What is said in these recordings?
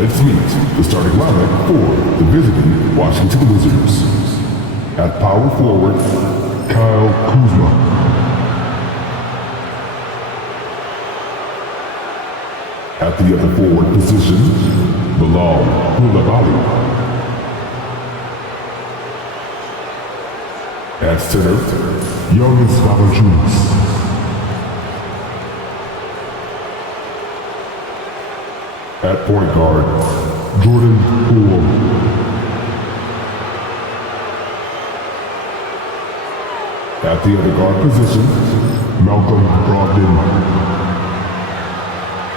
Let's meet the starting lineup for the visiting Washington Wizards. At power forward, Kyle Kuzma. At the other forward position, Bilal Coulibaly. At center, Jonas Valanciunas. At point guard, Jordan Poole. At the other guard position, Malcolm Brogdon.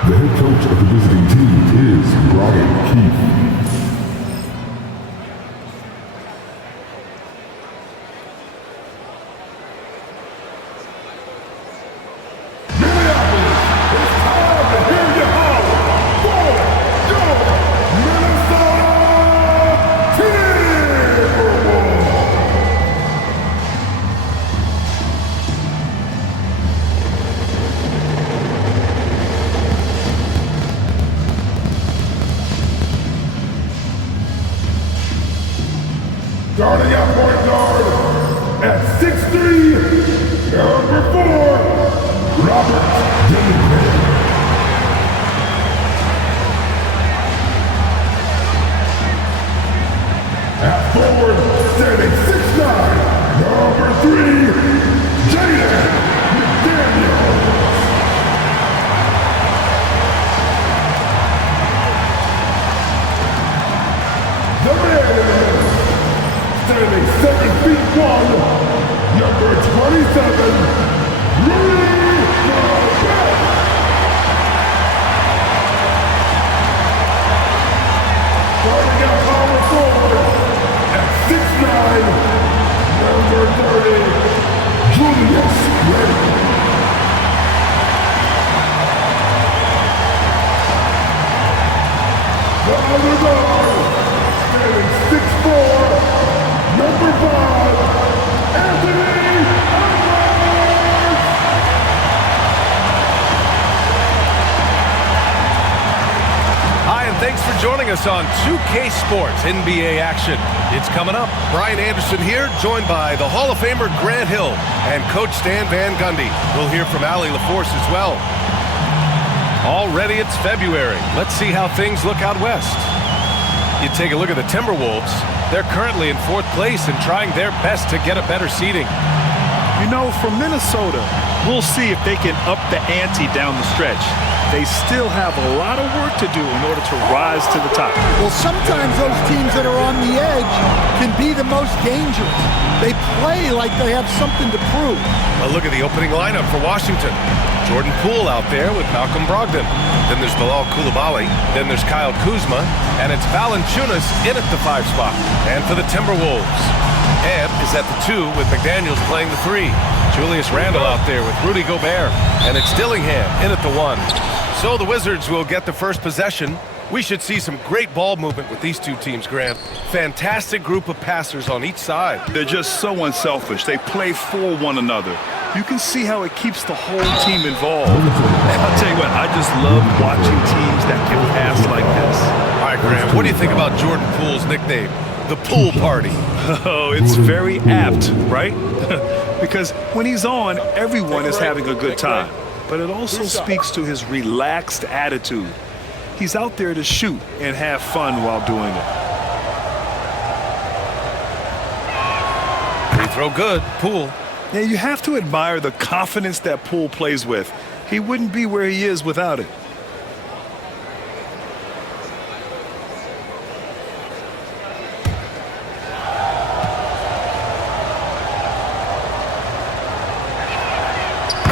The head coach of the visiting team is Brian Keefe. Starting at point guard, at 6'3", number 4, Robert David. At forward, standing 6'9", number 3, Jayson Tatum. The man in the middle, standing 7'1", number 27, Rudy Gobert. Starting at power forward, at 6'9", number 30, Julius Randle. The other guard, standing 6'4", number 5, Anthony Edwards! Hi, and thanks for joining us on 2K Sports NBA action. It's coming up. Brian Anderson here, joined by the Hall of Famer Grant Hill and Coach Stan Van Gundy. We'll hear from Allie LaForce as well. Already it's February. Let's see how things look out west. You take a look at the Timberwolves. They're currently in 4th place and trying their best to get a better seeding. You know, from Minnesota, we'll see if they can up the ante down the stretch. They still have a lot of work to do in order to rise to the top. Well, sometimes those teams that are on the edge can be the most dangerous. They play like they have something to prove. A look at the opening lineup for Washington. Jordan Poole out there with Malcolm Brogdon. Then there's Bilal Coulibaly. Then there's Kyle Kuzma. And it's Valanciunas in at the 5 spot. And for the Timberwolves, Ed is at the 2 with McDaniels playing the 3. Julius Randle out there with Rudy Gobert. And it's Dillingham in at the 1. So the Wizards will get the first possession. We should see some great ball movement with these two teams, Grant. Fantastic group of passers on each side. They're just so unselfish. They play for one another. You can see how it keeps the whole team involved. And I'll tell you what, I just love watching teams that can pass like this. All right, Grant, what do you think about Jordan Poole's nickname, the Pool Party? Oh, it's very apt, right? Because when he's on, everyone is having a good time. But it also speaks to his relaxed attitude. He's out there to shoot and have fun while doing it. Free throw good, Poole. Now, you have to admire the confidence that Poole plays with. He wouldn't be where he is without it.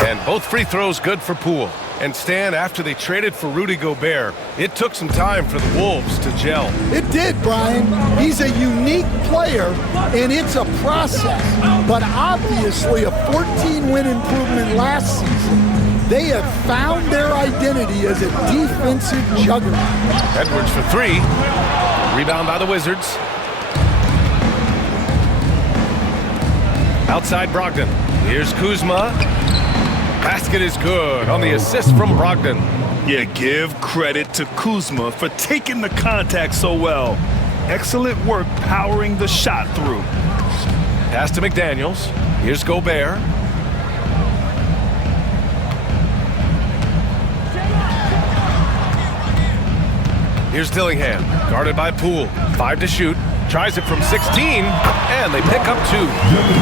And both free throws good for Poole. And Stan, after they traded for Rudy Gobert, it took some time for the Wolves to gel. It did, Brian. He's a unique player, and it's a process. But obviously a 14-win improvement last season. They have found their identity as a defensive juggernaut. Edwards for 3. Rebound by the Wizards. Outside Brogdon. Here's Kuzma. Basket is good on the assist from Brogdon. Yeah, give credit to Kuzma for taking the contact so well. Excellent work powering the shot through. Pass to McDaniels. Here's Gobert. Here's Dillingham, guarded by Poole. 5 to shoot. Tries it from 16, and they pick up 2.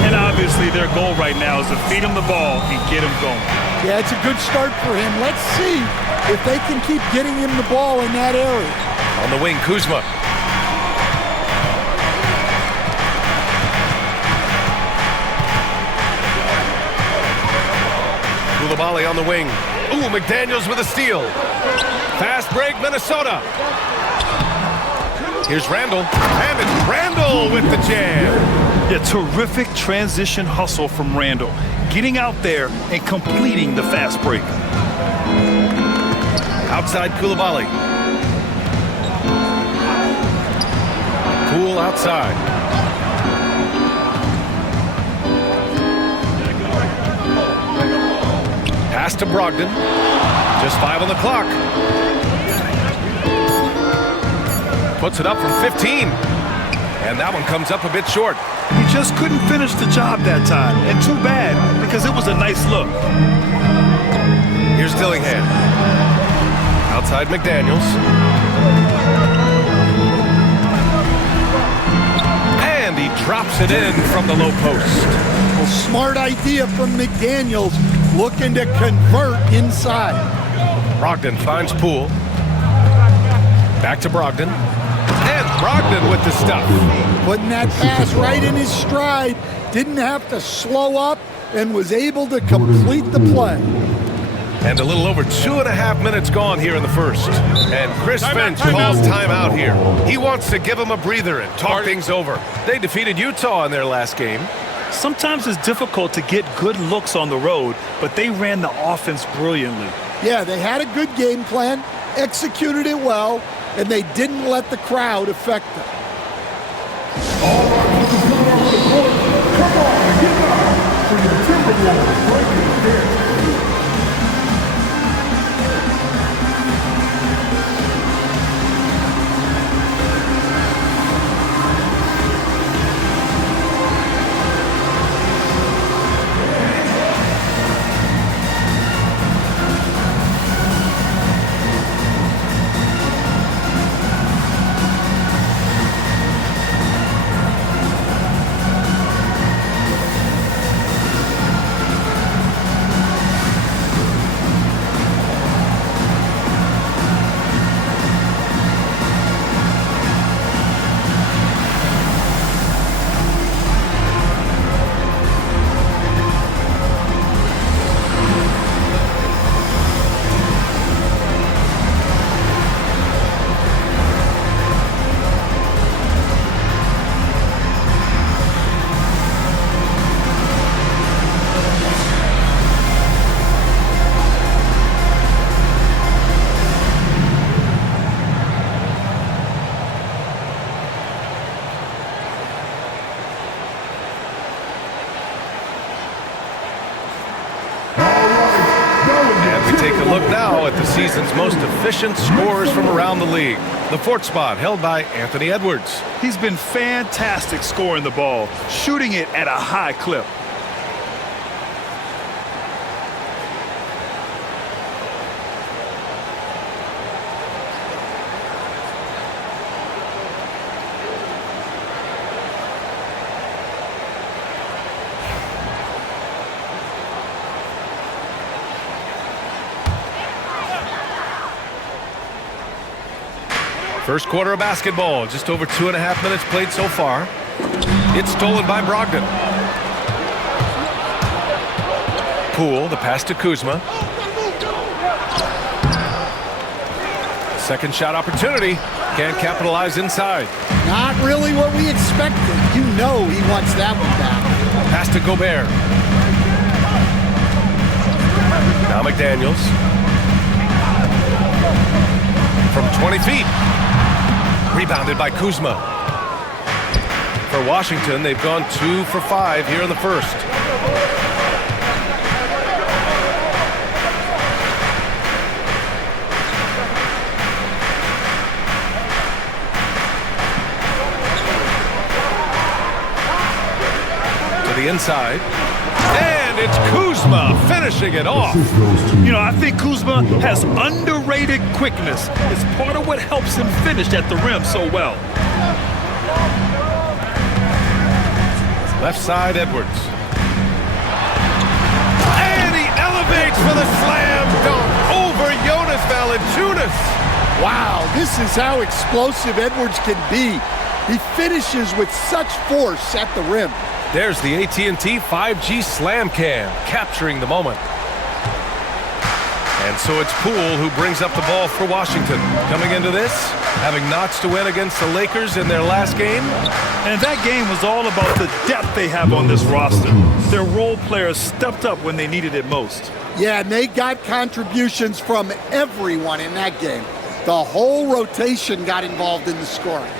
And obviously their goal right now is to feed him the ball and get him going. Yeah, it's a good start for him. Let's see if they can keep getting him the ball in that area. On the wing, Kuzma. Coulibaly on the wing. Ooh, McDaniels with a steal. Fast break, Minnesota. Here's Randall, and it's Randall with the jam. Yeah, terrific transition hustle from Randall, getting out there and completing the fast break. Outside Coulibaly. Poole outside. Pass to Brogdon. Just 5 on the clock. Puts it up from 15. And that one comes up a bit short. He just couldn't finish the job that time. And too bad, because it was a nice look. Here's Dillingham. Outside McDaniels. And he drops it in from the low post. Well, smart idea from McDaniels, looking to convert inside. Brogdon finds Poole. Back to Brogdon. And Brogdon with the stuff. Putting that pass right in his stride. Didn't have to slow up and was able to complete the play. And a little over 2.5 minutes gone here in the first. And Chris Finch calls timeout here. He wants to give him a breather and talk things over. They defeated Utah in their last game. Sometimes it's difficult to get good looks on the road, but they ran the offense brilliantly. Yeah, they had a good game plan, executed it well, and they didn't let the crowd affect them. All right, let's go on the court. Come on, get down for your Timberwolves breaking dance. Take a look now at the season's most efficient scorers from around the league. The 4th spot held by Anthony Edwards. He's been fantastic scoring the ball, shooting it at a high clip. First quarter of basketball, just over 2.5 minutes played so far. It's stolen by Brogdon. Poole, the pass to Kuzma. Second shot opportunity. Can't capitalize inside. Not really what we expected. You know he wants that one back. Pass to Gobert. Now McDaniels. From 20 feet. Rebounded by Kuzma. For Washington, they've gone 2 for 5 here in the first. inside. And it's Kuzma finishing it off. You know, I think Kuzma has underrated quickness. It's part of what helps him finish at the rim so well. Left side, Edwards. And he elevates for the slam dunk over Jonas Valanciunas. Wow, this is how explosive Edwards can be. He finishes with such force at the rim. There's the AT&T 5G Slam Cam, capturing the moment. And so it's Poole who brings up the ball for Washington. Coming into this, having notched a win against the Lakers in their last game. And that game was all about the depth they have on this roster. Their role players stepped up when they needed it most. Yeah, and they got contributions from everyone in that game. The whole rotation got involved in the scoring.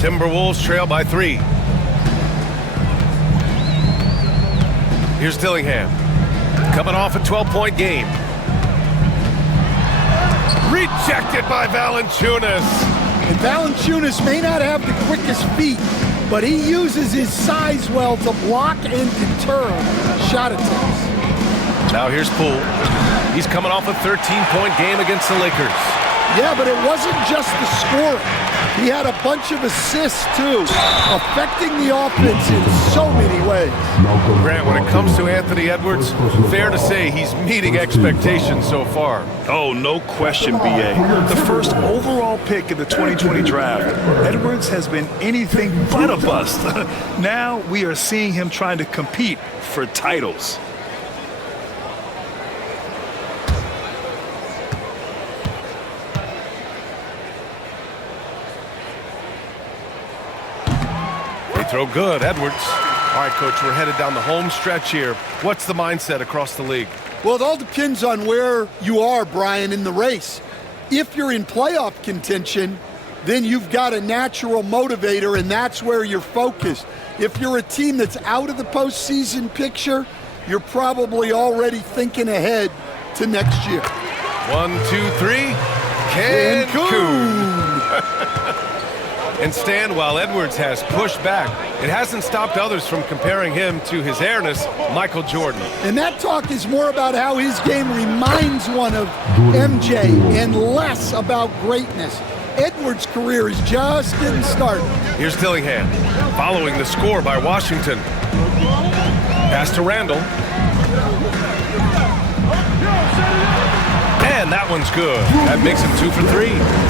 Timberwolves trail by 3. Here's Dillingham. Coming off a 12-point game. Rejected by Valanciunas. And Valanciunas may not have the quickest feet, but he uses his size well to block and deter shot attempts. Now here's Poole. He's coming off a 13-point game against the Lakers. Yeah, but it wasn't just the scoring. He had a bunch of assists, too, affecting the offense in so many ways. Grant, when it comes to Anthony Edwards, fair to say he's meeting expectations so far. Oh, no question, B.A. The first overall pick in the 2020 draft, Edwards has been anything but a bust. Now we are seeing him trying to compete for titles. Throw good, Edwards. All right, Coach, we're headed down the home stretch here. What's the mindset across the league? Well, it all depends on where you are, Brian, in the race. If you're in playoff contention, then you've got a natural motivator, and that's where you're focused. If you're a team that's out of the postseason picture, you're probably already thinking ahead to next year. 1, 2, 3. Cancun. And Stan, while Edwards has pushed back, it hasn't stopped others from comparing him to his airness, Michael Jordan. And that talk is more about how his game reminds one of MJ and less about greatness. Edwards' career is just getting started. Here's Dillingham, following the score by Washington. Pass to Randall. And that one's good. That makes him 2 for 3.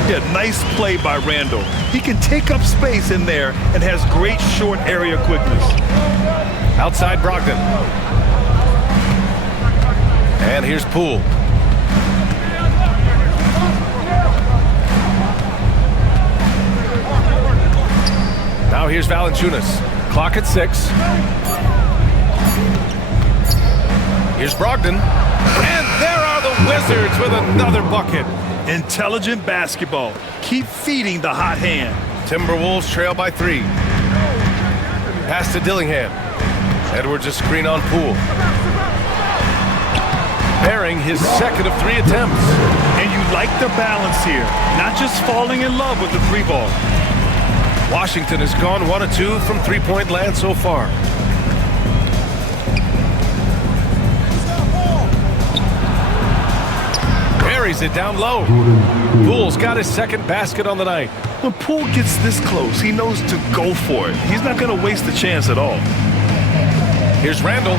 Yeah, nice play by Randall. He can take up space in there and has great short area quickness. Outside Brogdon. And here's Poole. Now here's Valanciunas. Clock at 6. Here's Brogdon. And there are the Wizards with another bucket. Intelligent basketball. Keep feeding the hot hand. Timberwolves trail by 3. Pass to Dillingham. Edwards a screen on Poole. Bearing his second of 3 attempts. And you like the balance here. Not just falling in love with the 3 ball. Washington has gone 1 of 2 from 3-point land so far. Buries it down low. Poole's got his second basket on the night. When Poole gets this close, he knows to go for it. He's not going to waste the chance at all. Here's Randall.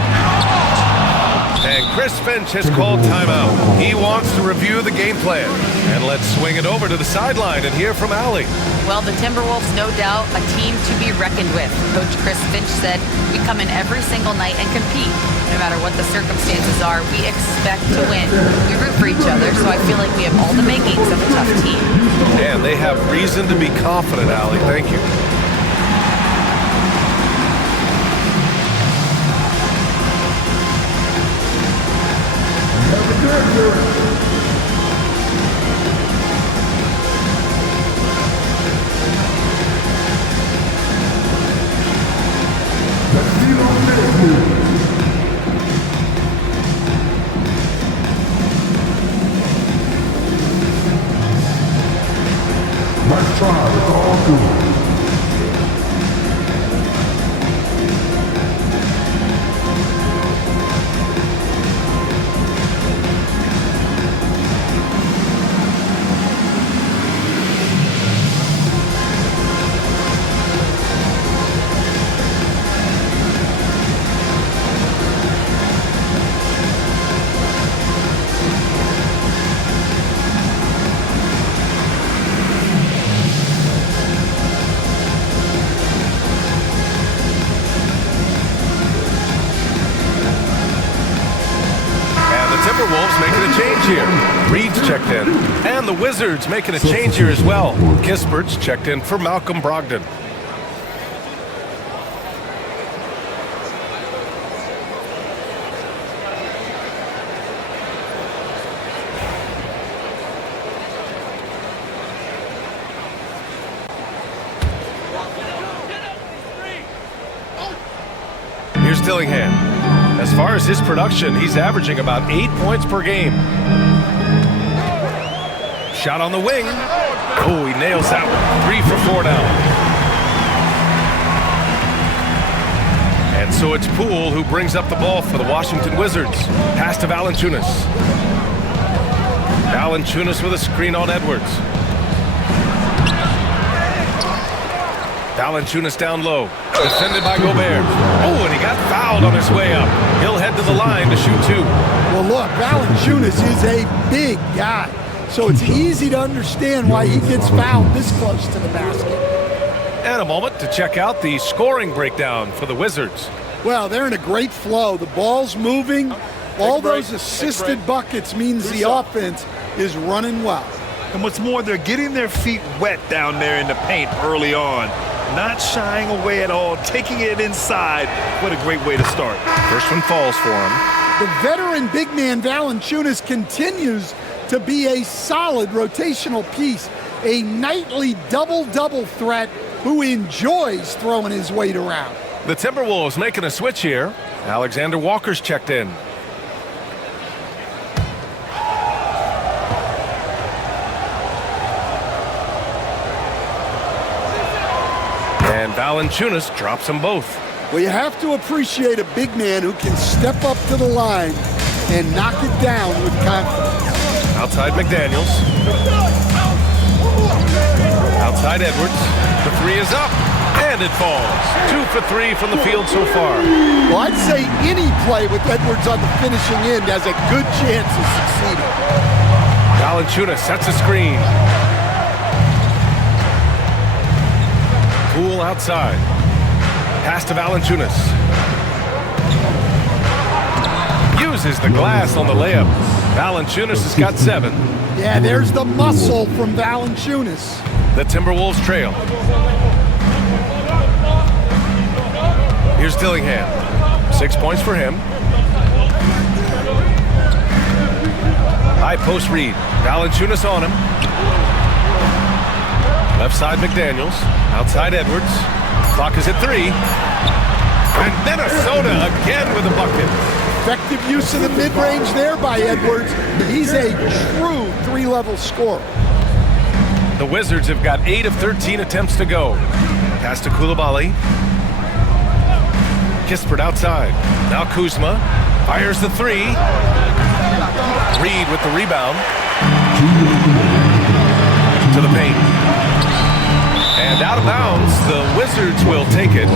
And Chris Finch has called timeout. He wants to review the game plan. And let's swing it over to the sideline and hear from Allie. Well, the Timberwolves, no doubt, a team to be reckoned with. Coach Chris Finch said, we come in every single night and compete. No matter what the circumstances are, we expect to win. We root for each other, so I feel like we have all the makings of a tough team. And they have reason to be confident, Allie. Thank you. Nice try, it's all good. Timberwolves making a change here. Reed's checked in. And the Wizards making a change here as well. Kispert's checked in for Malcolm Brogdon. Here's Dillingham. As far as his production, he's averaging about 8 points per game. Shot on the wing. Oh, he nails that one. 3 for 4 now. And so it's Poole who brings up the ball for the Washington Wizards. Pass to Valanciunas. Valanciunas with a screen on Edwards. Valanciunas down low. Defended by Gobert. Oh, and he got fouled on his way up. He'll head to the line to shoot 2. Well, look, Valanciunas is a big guy, so it's easy to understand why he gets fouled this close to the basket. And a moment to check out the scoring breakdown for the Wizards. Well, they're in a great flow. The ball's moving. All those assisted buckets means the offense is running well. And what's more, they're getting their feet wet down there in the paint early on. Not shying away at all, taking it inside. What a great way to start. First one falls for him. The veteran big man Valanciunas continues to be a solid rotational piece, a nightly double-double threat who enjoys throwing his weight around. The Timberwolves making a switch here. Alexander Walker's checked in. And Valanciunas drops them both. Well, you have to appreciate a big man who can step up to the line and knock it down with confidence. Outside McDaniels. Outside Edwards. The 3 is up. And it falls. 2 for 3 from the field so far. Well, I'd say any play with Edwards on the finishing end has a good chance of succeeding. Valanciunas sets a screen. Poole outside. Pass to Valanciunas. Uses the glass on the layup. Valanciunas has got 7. Yeah, there's the muscle from Valanciunas. The Timberwolves trail. Here's Dillingham. 6 points for him. High post Reed. Valanciunas on him. Left side McDaniels. Outside Edwards. Clock is at 3. And Minnesota again with a bucket. Effective use of the mid-range there by Edwards. He's a true 3-level scorer. The Wizards have got 8 of 13 attempts to go. Pass to Coulibaly. Kispert outside. Now Kuzma fires the 3. Reed with the rebound. To the paint. And out of bounds, the Wizards will take it.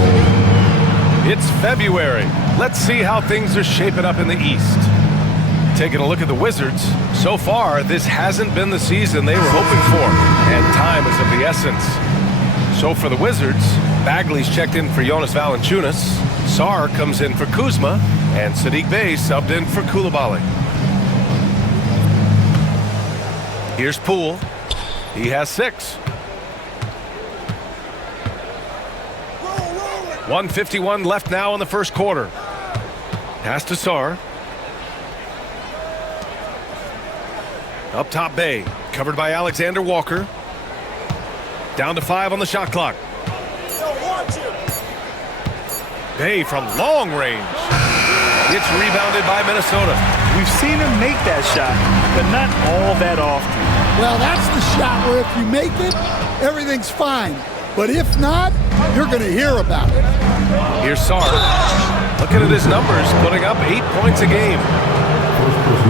It's February. Let's see how things are shaping up in the East. Taking a look at the Wizards. So far, this hasn't been the season they were hoping for, and time is of the essence. So for the Wizards, Bagley's checked in for Jonas Valanciunas. Sarr comes in for Kuzma, and Sadiq Bey subbed in for Coulibaly. Here's Poole. He has 6. 1:51 left now in the first quarter. Pass to Sarr. Up top Bey, covered by Alexander Walker. Down to 5 on the shot clock. Bey from long range. It's rebounded by Minnesota. We've seen him make that shot, but not all that often. Well, that's the shot where if you make it, everything's fine. But if not, you're going to hear about it. Here's Sarr. Looking at his numbers, putting up 8 points a game.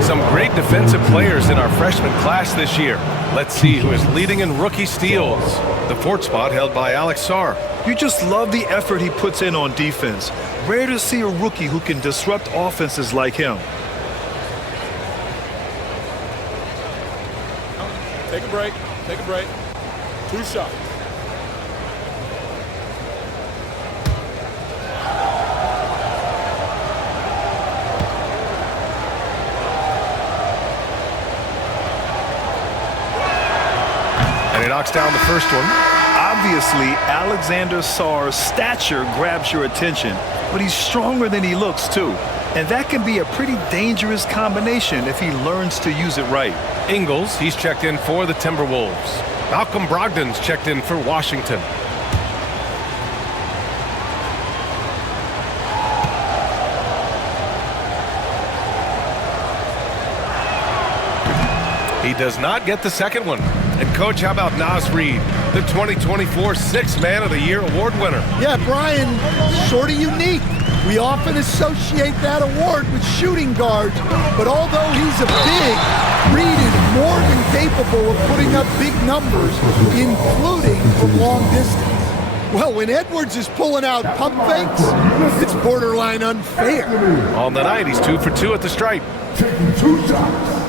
Some great defensive players in our freshman class this year. Let's see who is leading in rookie steals. The fourth spot held by Alex Sarr. You just love the effort he puts in on defense. Rare to see a rookie who can disrupt offenses like him. Take a break. Take a break. 2 shots. And he knocks down the first one. Obviously, Alexander Sarr's stature grabs your attention, but he's stronger than he looks, too. And that can be a pretty dangerous combination if he learns to use it right. Ingles, he's checked in for the Timberwolves. Malcolm Brogdon's checked in for Washington. He does not get the second one. And, Coach, how about Naz Reid, the 2024 Sixth Man of the Year award winner? Yeah, Brian, sort of unique. We often associate that award with shooting guards, but although he's a big, Reid is more than capable of putting up big numbers, including from long distance. Well, when Edwards is pulling out pump fakes, it's borderline unfair. On the night, he's 2 for 2 at the stripe. Taking 2 shots.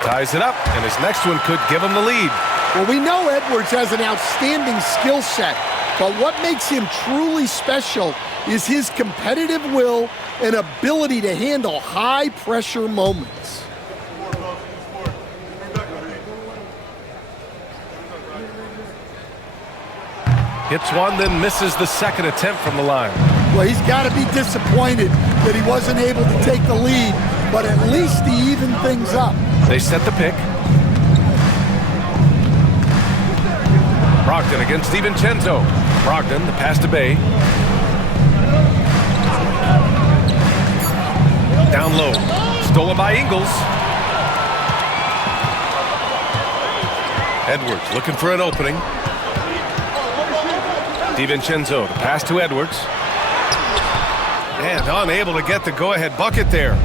Ties it up, and his next one could give him the lead. Well, we know Edwards has an outstanding skill set, but what makes him truly special is his competitive will and ability to handle high-pressure moments. Hits one, then misses the second attempt from the line. Well, he's got to be disappointed that he wasn't able to take the lead, but at least he evened things up. They set the pick. Brogdon against DiVincenzo. Brogdon, the pass to Bay. Down low. Stolen by Ingles. Edwards looking for an opening. DiVincenzo, the pass to Edwards. And unable to get the go-ahead bucket there.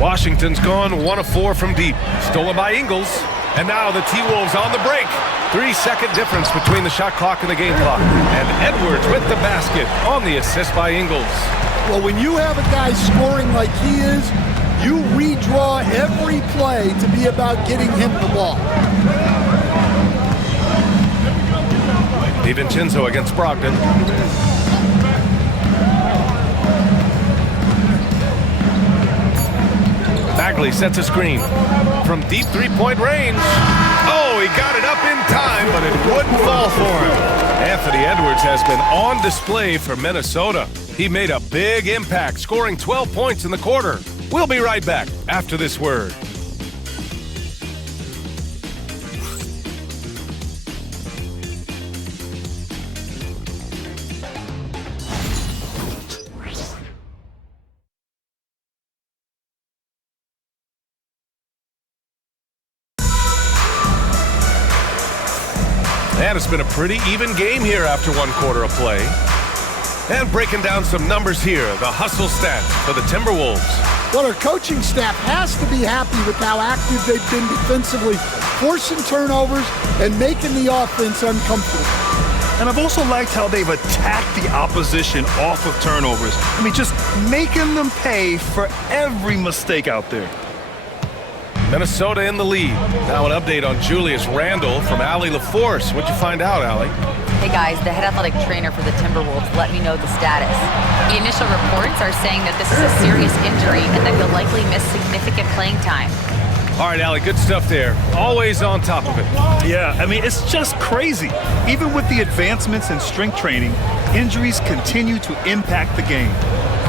Washington's gone 1 of 4 from deep. Stolen by Ingles. And now the T-Wolves on the break. 3-second difference between the shot clock and the game clock. And Edwards with the basket on the assist by Ingles. Well, when you have a guy scoring like he is, you redraw every play to be about getting him the ball. DiVincenzo against Brogdon. Bagley sets a screen from deep three-point range. Oh, he got it up in time, but it wouldn't fall for him. Anthony Edwards has been on display for Minnesota. He made a big impact, scoring 12 points in the quarter. We'll be right back after this word. And it's been a pretty even game here after 1 quarter of play. And breaking down some numbers here, the hustle stats for the Timberwolves. Well, our coaching staff has to be happy with how active they've been defensively, forcing turnovers and making the offense uncomfortable. And I've also liked how they've attacked the opposition off of turnovers. I mean, just making them pay for every mistake out there. Minnesota in the lead. Now an update on Julius Randle from Allie LaForce. What'd you find out, Allie? Hey guys, the head athletic trainer for the Timberwolves let me know the status. The initial reports are saying that this is a serious injury and that he'll likely miss significant playing time. All right, Allie, good stuff there. Always on top of it. Yeah, I mean, it's just crazy. Even with the advancements in strength training, injuries continue to impact the game.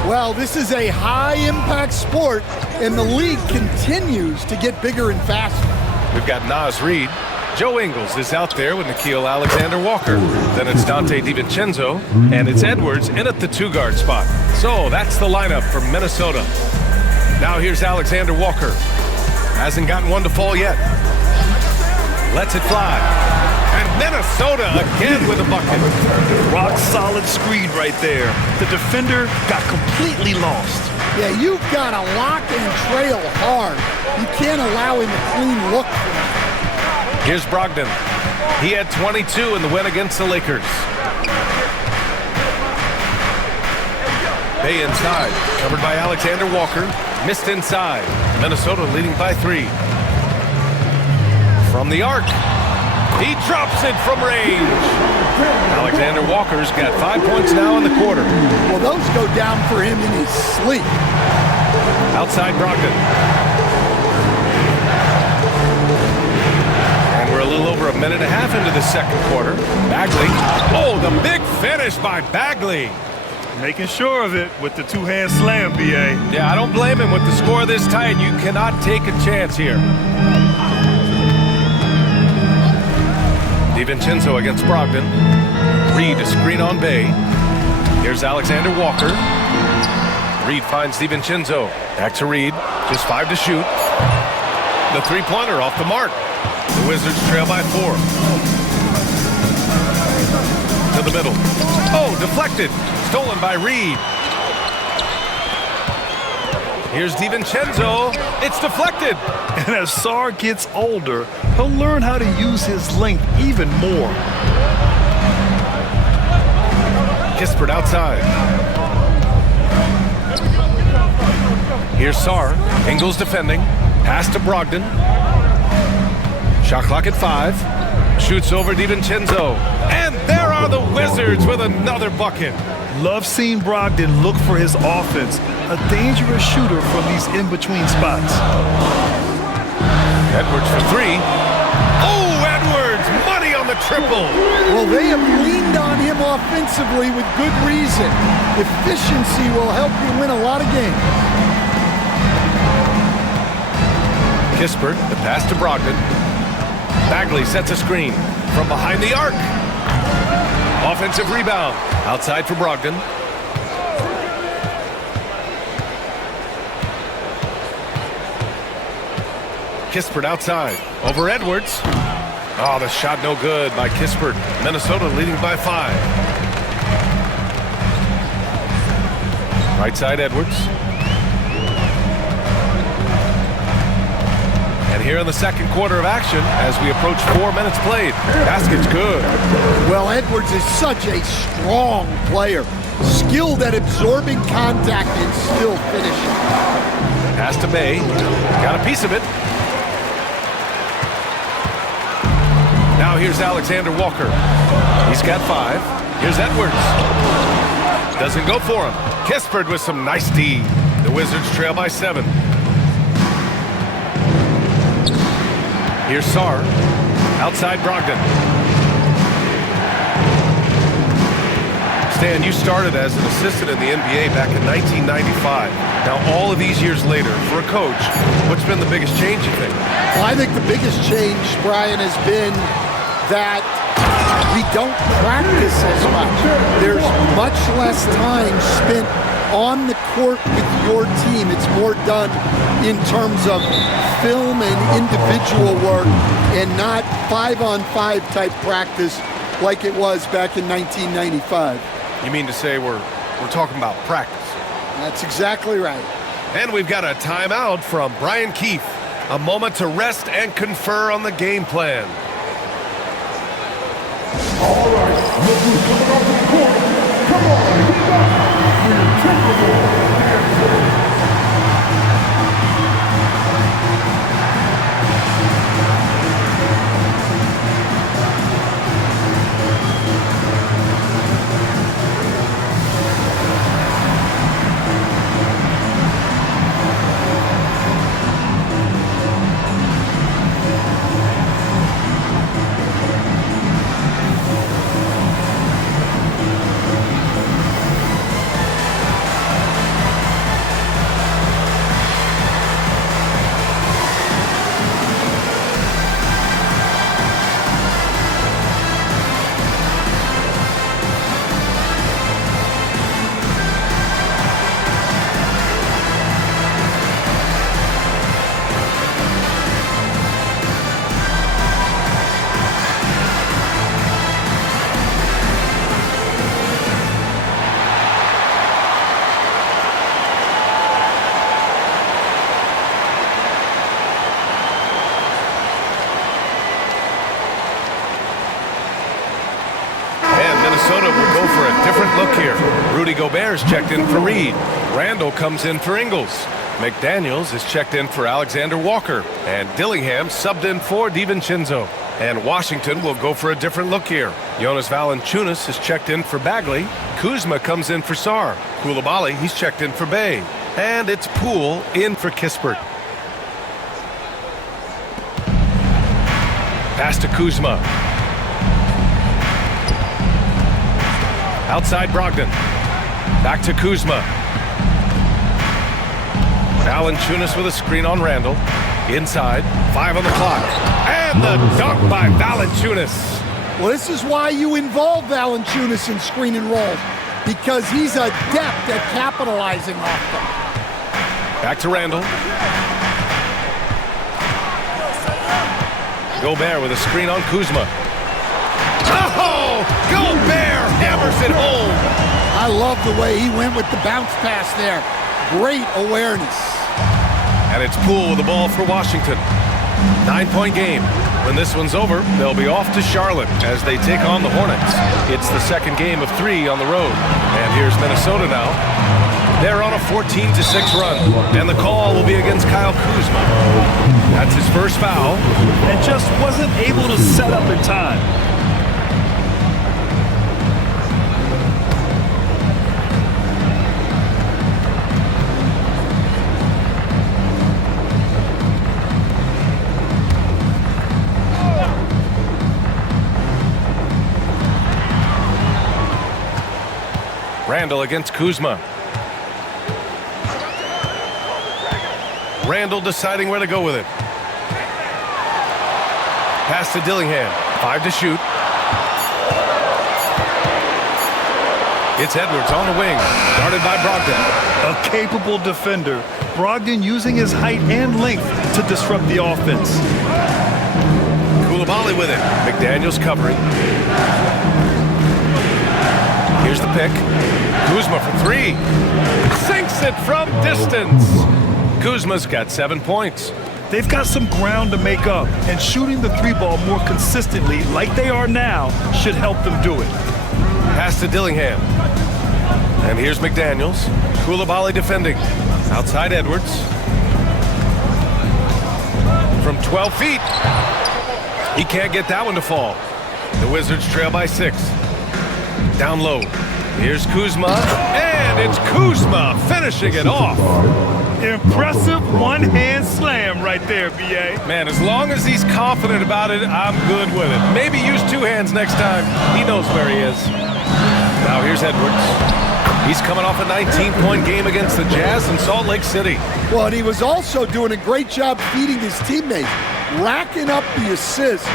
Well, this is a high-impact sport, and the league continues to get bigger and faster. We've got Naz Reid. Joe Ingles is out there with Nickeil Alexander-Walker. Then it's Dante DiVincenzo, and it's Edwards in at the 2-guard spot. So that's the lineup for Minnesota. Now here's Alexander-Walker. Hasn't gotten one to fall yet. Lets it fly. And Minnesota again with a bucket. Rock solid screen right there. The defender got completely lost. Yeah, you've got to lock and trail hard. You can't allow him a clean look for that. Here's Brogdon. He had 22 in the win against the Lakers. Bay inside, covered by Alexander-Walker. Missed inside. Minnesota leading by 3. From the arc. He drops it from range. Alexander-Walker's got 5 points now in the quarter. Well, those go down for him in his sleep. Outside Brogdon. And we're a little over a minute and a half into the second quarter. Bagley. Oh, the big finish by Bagley. Making sure of it with the 2-hand slam, B.A. Yeah, I don't blame him with the score this tight. You cannot take a chance here. DiVincenzo against Brogdon. Reed a screen on Bay. Here's Alexander-Walker. Reed finds DiVincenzo. Back to Reed. Just 5 to shoot. The 3-pointer off the mark. The Wizards trail by 4. To the middle. Oh, deflected. Stolen by Reed. Here's DiVincenzo. It's deflected. And as Sarr gets older, he'll learn how to use his length even more. Kispert outside. Here's Sarr. Ingles defending. Pass to Brogdon. Shot clock at 5. Shoots over DiVincenzo. And there are the Wizards with another bucket. Love seeing Brogdon look for his offense. A dangerous shooter from these in-between spots. Edwards for 3. Oh, Edwards! Money on the triple! Well, they have leaned on him offensively with good reason. Efficiency will help you win a lot of games. Kispert, the pass to Brogdon. Bagley sets a screen from behind the arc. Offensive rebound. Outside for Brogdon. Kispert outside. Over Edwards. Oh, the shot no good by Kispert. Minnesota leading by 5. Right side Edwards. And here in the second quarter of action, as we approach 4 minutes played. Basket's good. Well, Edwards is such a strong player. Skilled at absorbing contact and still finishing. Pass to Bay. Got a piece of it. Now here's Alexander-Walker. He's got 5. Here's Edwards. Doesn't go for him. Kispert with some nice D. The Wizards trail by 7. Here's Sarr. Outside Brogdon. Stan, you started as an assistant in the NBA back in 1995. Now, all of these years later, for a coach, what's been the biggest change, you think? Well, I think the biggest change, Brian, has been that we don't practice as much. There's much less time spent on the court with your team. It's more done in terms of film and individual work and not 5-on-5 type practice like it was back in 1995. You mean to say we're talking about practice? That's exactly right. And we've got a timeout from Brian Keefe. A moment to rest and confer on the game plan. All right, look who's coming off the court. Come on, get back. We're Timberwolves. Minnesota will go for a different look here. Rudy Gobert is checked in for Reed. Randall comes in for Ingles. McDaniels is checked in for Alexander Walker. And Dillingham subbed in for DiVincenzo. And Washington will go for a different look here. Jonas Valanciunas is checked in for Bagley. Kuzma comes in for Sarr. Koulibaly, he's checked in for Bay. And it's Poole in for Kispert. Pass to Kuzma. Outside Brogdon. Back to Kuzma. Valanciunas with a screen on Randall. Inside. 5 on the clock. And the dunk by Valanciunas. Well, this is why you involve Valanciunas in screen and roll, because he's adept at capitalizing off them. Back to Randall. Gobert with a screen on Kuzma. Oh! Gobert hammers it home. I love the way he went with the bounce pass there. Great awareness. And it's Poole with the ball for Washington. 9-point game. When this one's over, they'll be off to Charlotte as they take on the Hornets. It's the second game of 3 on the road. And here's Minnesota now. They're on a 14-6 run. And the call will be against Kyle Kuzma. That's his first foul. And just wasn't able to set up in time. Randall against Kuzma. Randall deciding where to go with it. Pass to Dillingham. 5 to shoot. It's Edwards on the wing. Guarded by Brogdon. A capable defender. Brogdon using his height and length to disrupt the offense. Koulibaly with it. McDaniels covering. Here's the pick. Kuzma for 3. Sinks it from distance. Kuzma's got 7 points. They've got some ground to make up, and shooting the 3-ball more consistently, like they are now, should help them do it. Pass to Dillingham. And here's McDaniels. Koulibaly defending. Outside Edwards. From 12 feet. He can't get that one to fall. The Wizards trail by 6. Down low. Here's Kuzma. And it's Kuzma finishing it off. Impressive one-hand slam right there, B.A. Man, as long as he's confident about it, I'm good with it. Maybe use 2 hands next time. He knows where he is. Now here's Edwards. He's coming off a 19-point game against the Jazz in Salt Lake City. Well, and he was also doing a great job feeding his teammates, racking up the assists.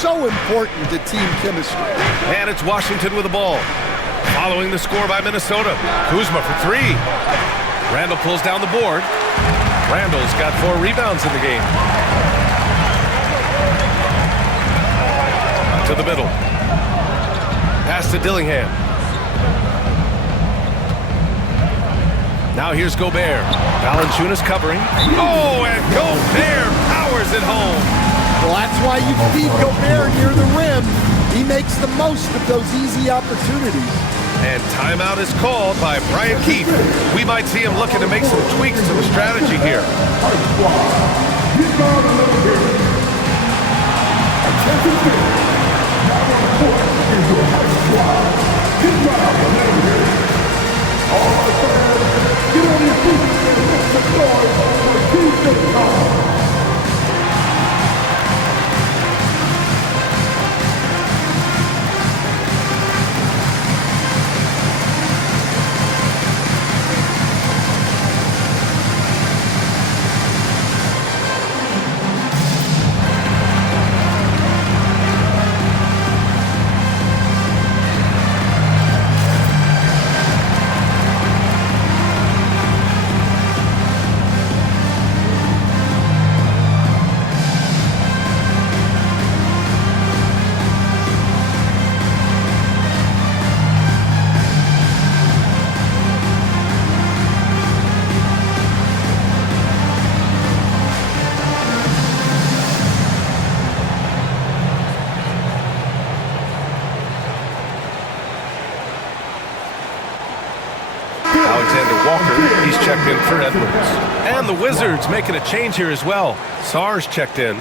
So important to team chemistry. And it's Washington with the ball. Following the score by Minnesota. Kuzma for 3. Randall pulls down the board. Randall's got 4 rebounds in the game. To the middle. Pass to Dillingham. Now here's Gobert. Valanciunas covering. Oh, and Gobert powers it home. Well, that's why you feed Gobert near the rim. He makes the most of those easy opportunities. And timeout is called by Brian Keefe. We might see him looking to make some tweaks to the strategy here. Alexander Walker. He's checked in for Edwards. And the Wizards making a change here as well. Sarr's checked in.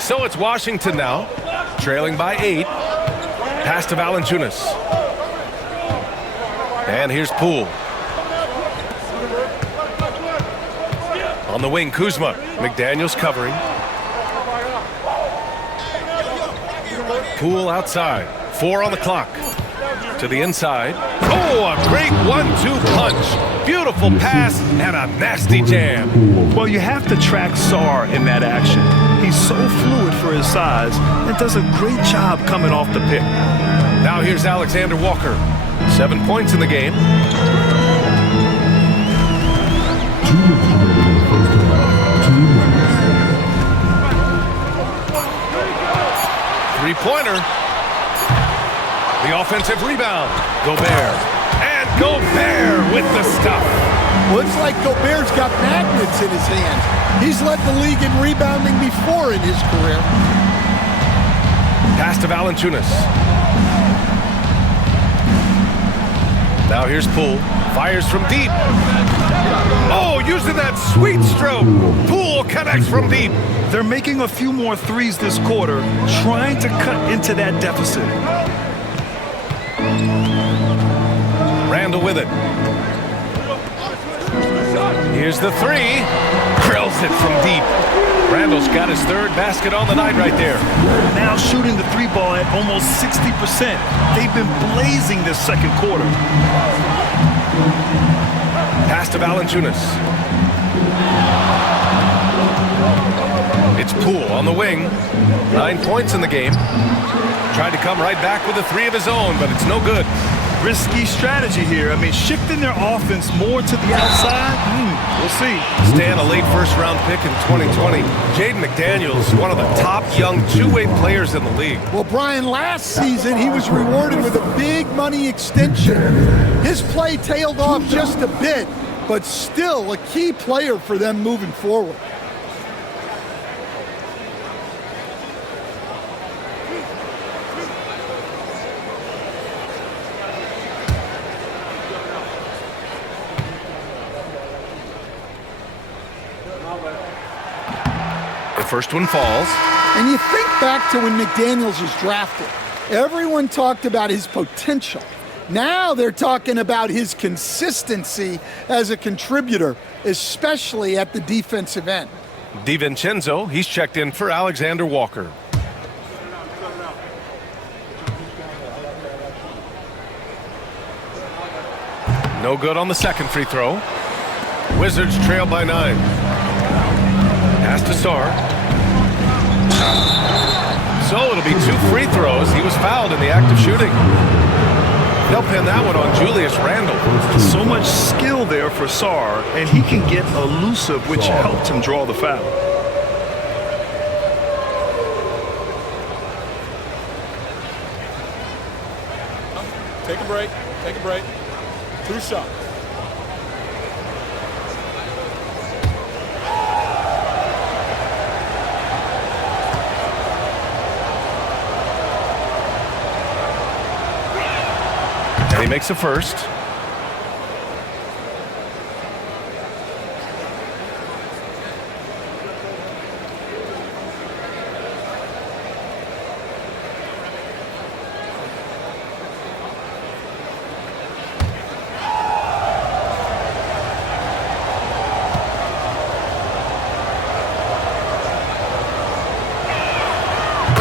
So it's Washington now, trailing by 8. Pass to Valanciunas. And here's Poole. On the wing, Kuzma. McDaniels covering. Poole outside. 4 on the clock. To the inside. Oh, a great 1-2 punch. Beautiful pass and a nasty jam. Well, you have to track Sarr in that action. He's so fluid for his size and does a great job coming off the pick. Now here's Alexander Walker. 7 points in the game. 2 minutes remaining in the first half. 2 minutes. Three-pointer. The offensive rebound. Gobert. And Gobert with the stuff. Looks like Gobert's got magnets in his hands. He's led the league in rebounding before in his career. Pass to Valanciunas. Now here's Poole. Fires from deep. Oh, using that sweet stroke. Poole connects from deep. They're making a few more threes this quarter, trying to cut into that deficit. Randall with it. Here's the three. Drills it from deep. Randall's got his 3rd basket on the night right there. Now shooting the 3-ball at almost 60%. They've been blazing this second quarter. Pass to Valanciunas. It's Poole on the wing. 9 points in the game. Tried to come right back with a 3 of his own, but it's no good. Risky strategy here. I mean, shifting their offense more to the outside, we'll see. Stan, a late first-round pick in 2020. Jaden McDaniels, one of the top young two-way players in the league. Well, Brian, last season he was rewarded with a big money extension. His play tailed off just a bit, but still a key player for them moving forward. First one falls. And you think back to when McDaniels was drafted. Everyone talked about his potential. Now they're talking about his consistency as a contributor, especially at the defensive end. DiVincenzo, he's checked in for Alexander Walker. No good on the second free throw. Wizards trail by 9. Pass to Sarr. So it'll be 2 free throws. He was fouled in the act of shooting. They'll pin that one on Julius Randle. So much skill there for Sarr, and he can get elusive, which helped him draw the foul. Take a break. Take a break. 2 shots. And he makes a first.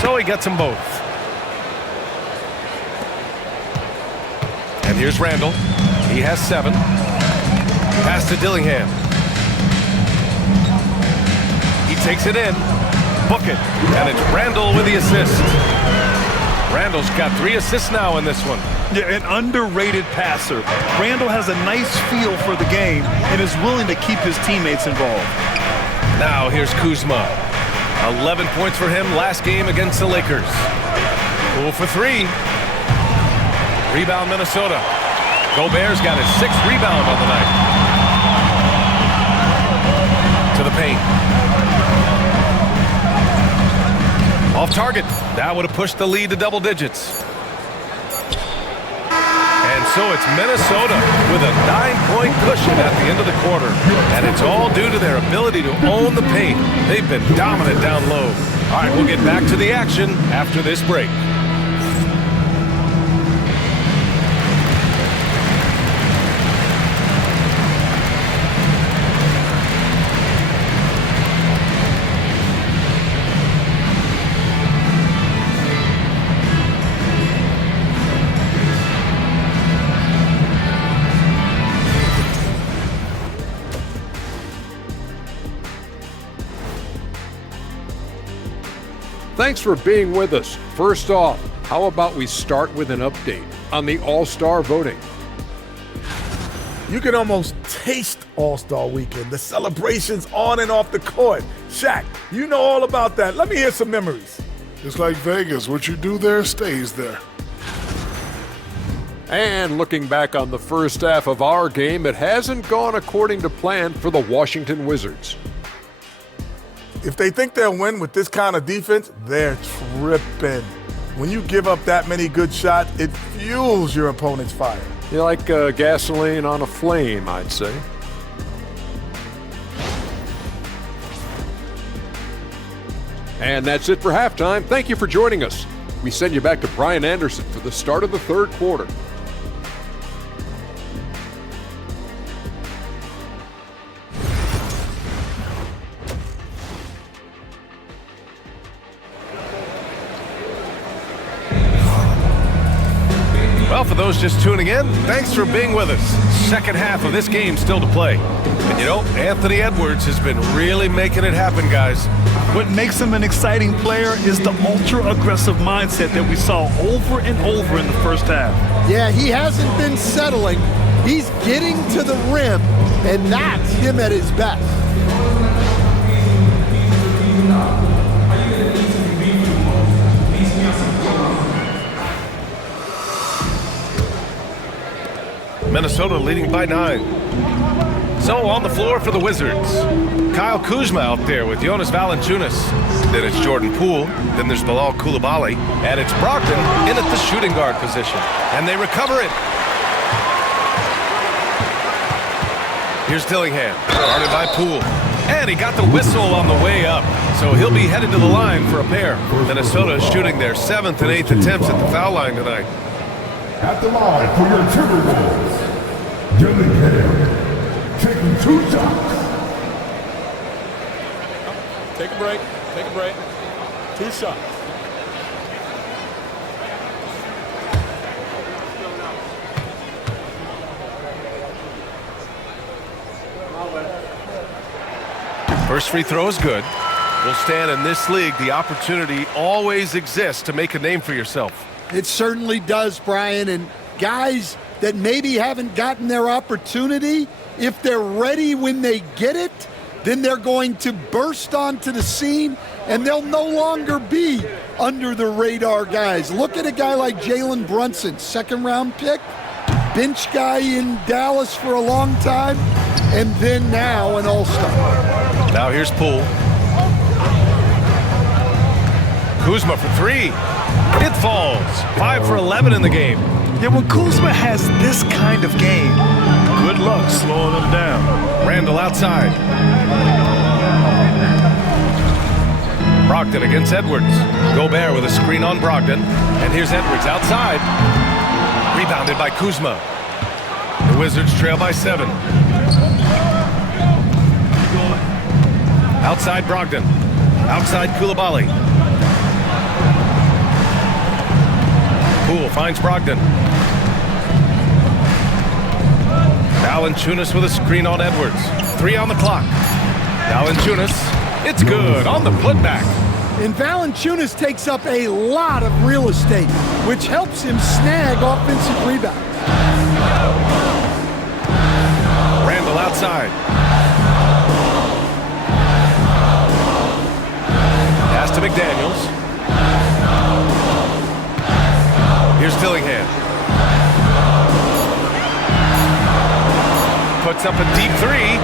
So he gets them both. And here's Randall. He has 7. Pass to Dillingham. He takes it in. Book it. And it's Randall with the assist. Randall's got 3 assists now in this one. Yeah, an underrated passer. Randall has a nice feel for the game and is willing to keep his teammates involved. Now here's Kuzma. 11 points for him last game against the Lakers. Poole for 3. Rebound Minnesota. Gobert's got his 6th rebound on the night. to the paint. Off target. That would have pushed the lead to double digits. And so it's Minnesota with a 9-point cushion at the end of the quarter. And it's all due to their ability to own the paint. They've been dominant down low. All right, we'll get back to the action after this break. Thanks for being with us. First off, how about we start with an update on the All-Star voting? You can almost taste All-Star Weekend, the celebrations on and off the court. Shaq, you know all about that. Let me hear some memories. It's like Vegas. What you do there stays there. And looking back on the first half of our game, it hasn't gone according to plan for the Washington Wizards. If they think they'll win with this kind of defense, they're tripping. When you give up that many good shots, it fuels your opponent's fire. You're like gasoline on a flame, I'd say. And that's it for halftime. Thank you for joining us. We send you back to Brian Anderson for the start of the third quarter. Well, for those just tuning in, thanks for being with us. Second half of this game still to play. And you know, Anthony Edwards has been really making it happen, guys. What makes him an exciting player is the ultra-aggressive mindset that we saw over and over in the first half. Yeah, he hasn't been settling. He's getting to the rim, and that's him at his best. Minnesota leading by 9. So on the floor for the Wizards, Kyle Kuzma out there with Jonas Valanciunas. Then it's Jordan Poole. Then there's Bilal Coulibaly. And it's Brogdon in at the shooting guard position. And they recover it. Here's Dillingham, guarded by Poole. And he got the whistle on the way up. So he'll be headed to the line for a pair. Minnesota shooting their 7th and 8th attempts at the foul line tonight. At the line for your Timberwolves, Dillingham, taking 2 shots. Take a break. Take a break. 2 shots. First free throw is good. Will stand in this league. The opportunity always exists to make a name for yourself. It certainly does, Brian. And guys that maybe haven't gotten their opportunity, if they're ready when they get it, then they're going to burst onto the scene, and they'll no longer be under the radar guys. Look at a guy like Jalen Brunson, 2nd-round pick, bench guy in Dallas for a long time, and then now an all-star. Now here's Poole. Kuzma for 3. It falls. 5 for 11 in the game. Yeah, when Kuzma has this kind of game, good luck slowing him down. Randall outside. Brogdon against Edwards. Gobert with a screen on Brogdon. And here's Edwards outside. Rebounded by Kuzma. The Wizards trail by 7. Outside Brogdon. Outside Coulibaly. Poole finds Brogdon. Valanciunas with a screen on Edwards. 3 on the clock. Valanciunas, it's good on the putback. And Valanciunas takes up a lot of real estate, which helps him snag offensive rebounds. Randall outside. Pass to McDaniels. Here's Dillingham. Puts up a deep 3.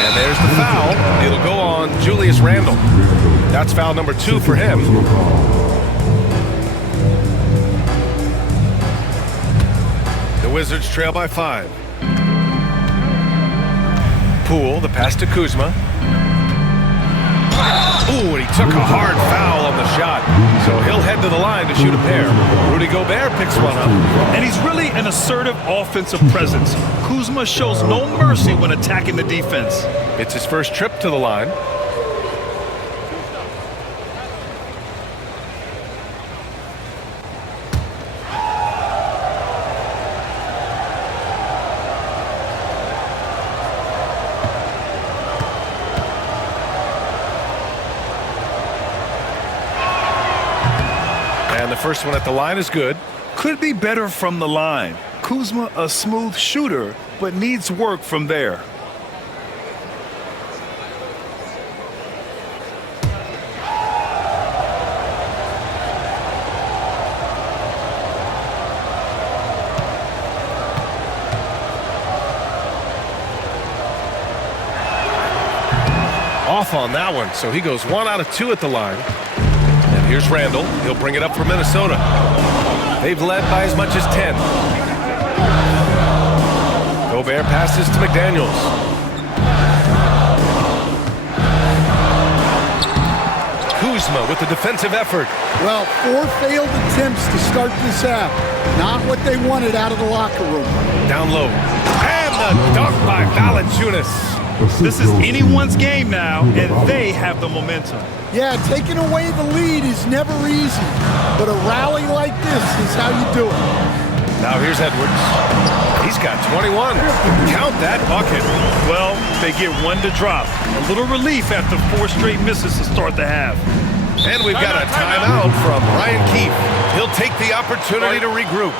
And There's the foul. It'll go on Julius Randle. That's foul number 2 for him. The Wizards trail by 5. Poole, the pass to Kuzma. Ooh, and he took a hard foul on the shot. So he'll head to the line to shoot a pair. Rudy Gobert picks one up. And he's really an assertive offensive presence. Kuzma shows no mercy when attacking the defense. It's his first trip to the line. And the first one at the line is good. Could be better from the line. Kuzma a smooth shooter, but needs work from there. Off on that one, so he goes 1 out of 2 at the line. And here's Randle. He'll bring it up for Minnesota. They've led by as much as 10. Gobert passes to McDaniels. Kuzma with the defensive effort. Well, 4 failed attempts to start this half. Not what they wanted out of the locker room. Down low. And the dunk by Valanciunas. This is anyone's game now, and they have the momentum. Yeah, taking away the lead is never easy, but a rally like this is how you do it. Now here's Edwards. He's got 21. Count that bucket. Well, they get 1 to drop. A little relief after 4 straight misses to start the half. And we've got a timeout from Ryan Keefe. He'll take the opportunity to regroup.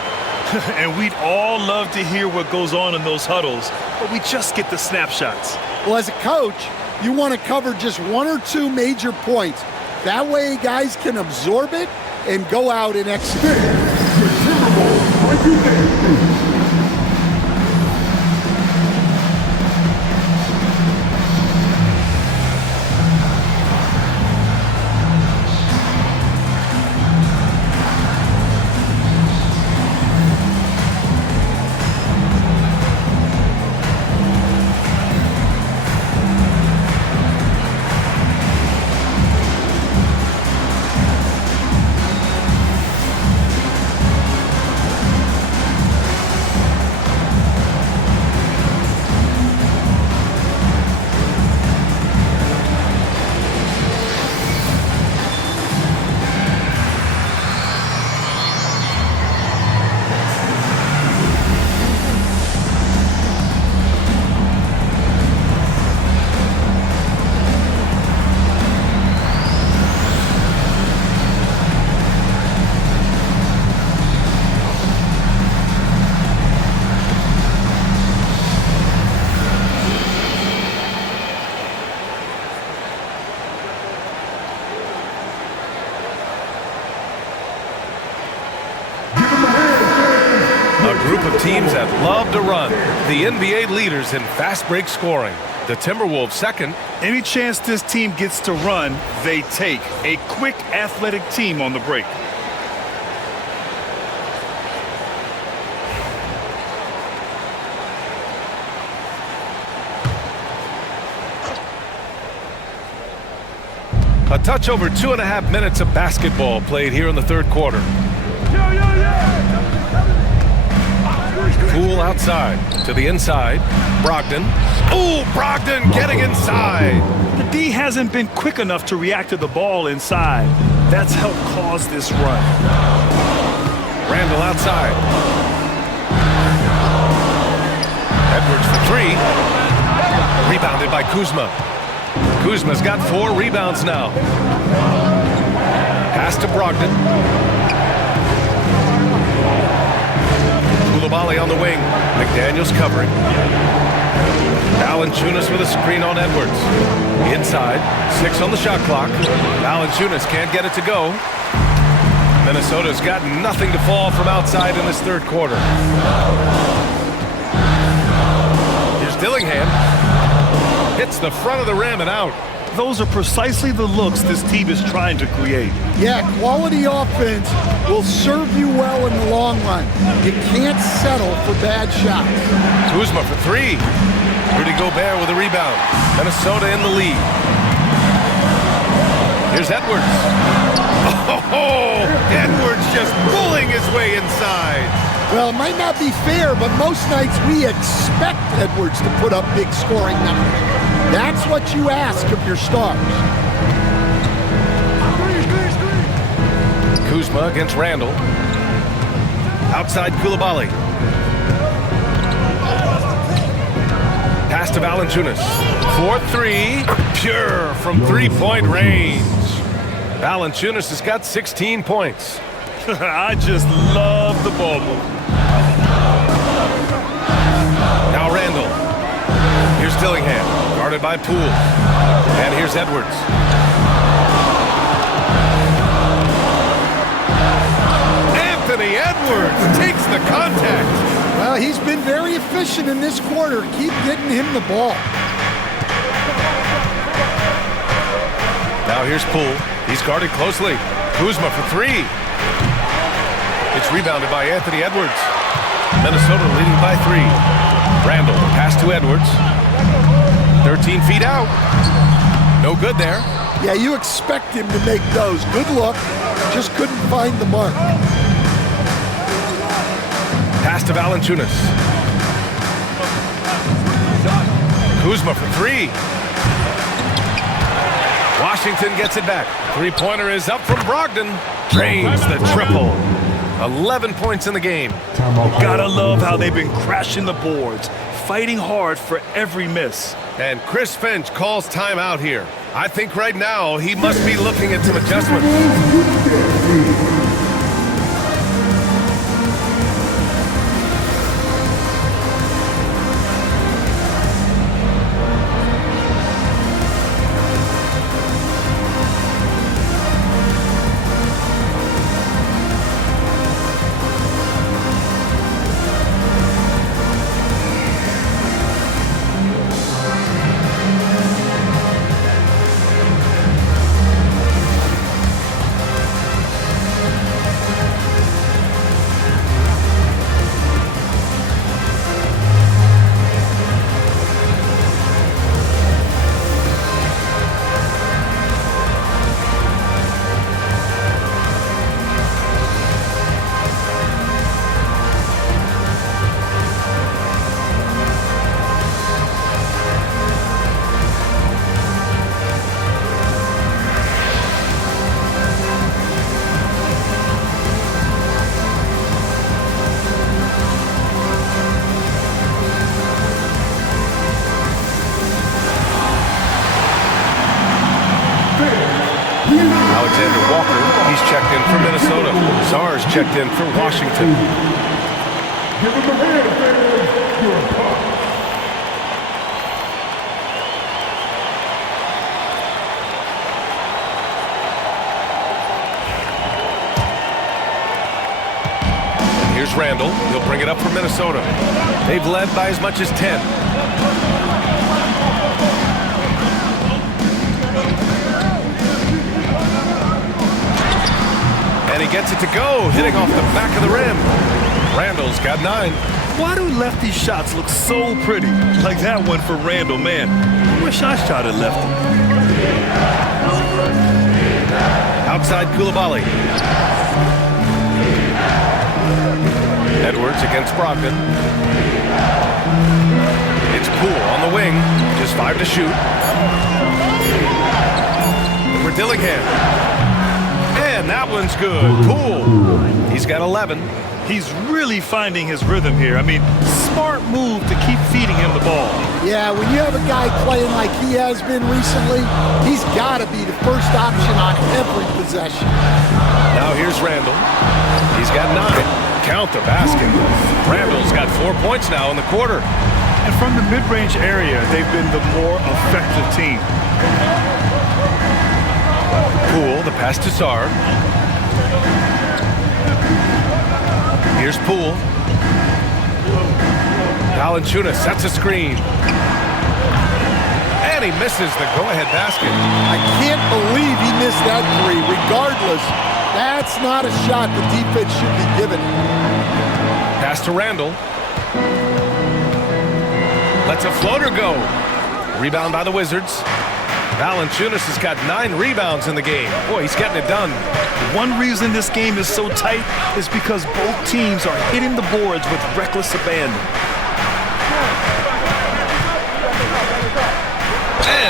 And we'd all love to hear what goes on in those huddles, but we just get the snapshots. Well, as a coach, you want to cover just 1 or 2 major points. That way guys can absorb it and go out and execute. Teams that love to run. The NBA leaders in fast break scoring. The Timberwolves second. Any chance this team gets to run, they take. A quick, athletic team on the break. A touch over 2.5 minutes of basketball played here in the third quarter. Poole outside to the inside. Brogdon. Ooh, Brogdon getting inside. The D hasn't been quick enough to react to the ball inside. That's helped cause this run. Randle outside. Edwards for 3. Rebounded by Kuzma. Kuzma's got 4 rebounds now. Pass to Brogdon. Koulibaly on the wing. McDaniels covering. Valanciunas with a screen on Edwards. Inside. 6 on the shot clock. Valanciunas can't get it to go. Minnesota's got nothing to fall from outside in this third quarter. Here's Dillingham. Hits the front of the rim and out. Those are precisely the looks this team is trying to create. Yeah, quality offense will serve you well in the long run. You can't settle for bad shots. Kuzma for three. Rudy Gobert with a rebound. Minnesota in the lead. Here's Edwards. Oh, Edwards just pulling his way inside. Well, it might not be fair, but most nights we expect Edwards to put up big scoring numbers. That's what you ask of your stars. Kuzma against Randall. Outside Coulibaly. Pass to Valanciunas. 4-3. Pure from three-point range. Valanciunas has got 16 points. I just love the ball move. Now Randall. Here's Dillingham, guarded by Poole. And here's Edwards. Anthony Edwards takes the contact. Well, he's been very efficient in this quarter. Keep getting him the ball. Now here's Poole. He's guarded closely. Kuzma for three. It's rebounded by Anthony Edwards. Minnesota leading by 3. Randall, pass to Edwards. 13 feet out. No good there. Yeah, you expect him to make those. Good look. Just couldn't find the mark. Pass to Valanciunas. Kuzma for 3. Washington gets it back. Three-pointer is up from Brogdon. Drains the triple. 11 points in the game. Gotta love how they've been crashing the boards, fighting hard for every miss. And Chris Finch calls timeout here. I think right now he must be looking at some adjustments. Alexander Walker, he's checked in for Minnesota. Czar's checked in for Washington. Give him a hand, fans. You're a pop. Here's Randall. He'll bring it up for Minnesota. They've led by as much as 10. And he gets it to go, hitting off the back of the rim. Randall's got 9. Why do lefty shots look so pretty? Like that one for Randall, man. I wish I shot at lefty. Outside Coulibaly. Edwards against Brogdon. It's Poole on the wing. Just 5 to shoot. For Dillingham. And that one's good. Poole. He's got 11. He's really finding his rhythm here. I mean, smart move to keep feeding him the ball. Yeah, when you have a guy playing like he has been recently, he's got to be the first option on every possession. Now here's Randall. He's got 9. Count the basket. Randall's got 4 points now in the quarter. And from the mid-range area, they've been the more effective team. Poole, the pass to Czar. Here's Poole. Valanciunas sets a screen. And And he misses the go-ahead basket. I can't believe he missed that three. Regardless, that's not a shot the defense should be giving. Pass to Randall. Lets a floater go. Rebound by the Wizards. Valanciunas has got 9 rebounds in the game. Boy, he's getting it done. One reason this game is so tight is because both teams are hitting the boards with reckless abandon.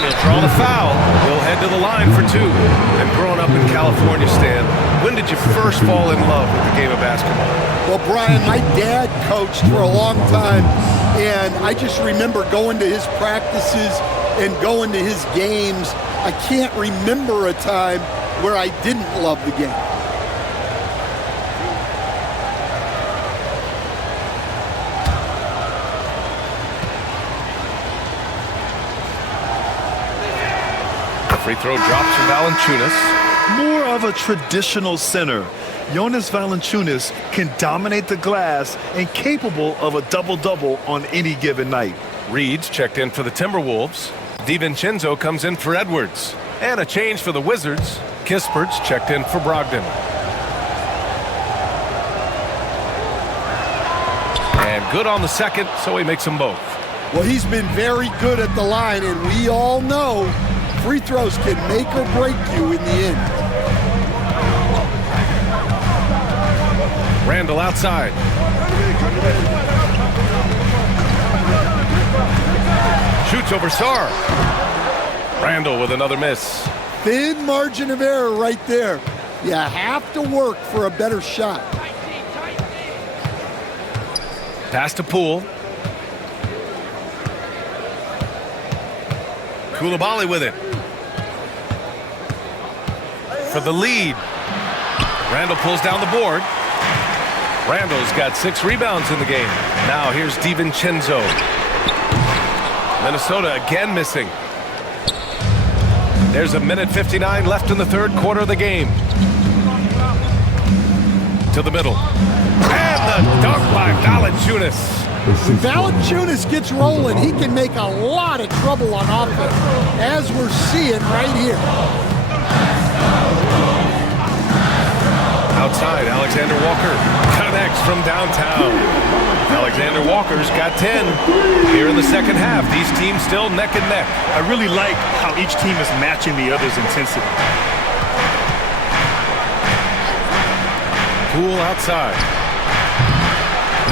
And he'll draw the foul. He'll head to the line for 2. And growing up in California, Stan, when did you first fall in love with the game of basketball? Well, Brian, my dad coached for a long time, and I just remember going to his practices and going to his games. I can't remember a time where I didn't love the game. Free throw drops from Valanciunas. More of a traditional center. Jonas Valanciunas can dominate the glass and capable of a double-double on any given night. Reed's checked in for the Timberwolves. DiVincenzo comes in for Edwards. And a change for the Wizards. Kispert's checked in for Brogdon. And good on the second, so he makes them both. Well, he's been very good at the line, and we all know free throws can make or break you in the end. Randall outside. Shoots over Sarr. Randall with another miss. Thin margin of error right there. You have to work for a better shot. Pass to Poole. Coulibaly with it. For the lead. Randall pulls down the board. Randall's got 6 rebounds in the game. Now here's DiVincenzo. Minnesota again missing. There's a minute 59 left in the third quarter of the game. To the middle. And the dunk by Valanciunas. When Valanciunas gets rolling, he can make a lot of trouble on offense, as we're seeing right here. Outside, Alexander Walker connects from downtown. Alexander Walker's got 10 here in the second half. These teams still neck and neck. I really like how each team is matching the other's intensity. Poole outside.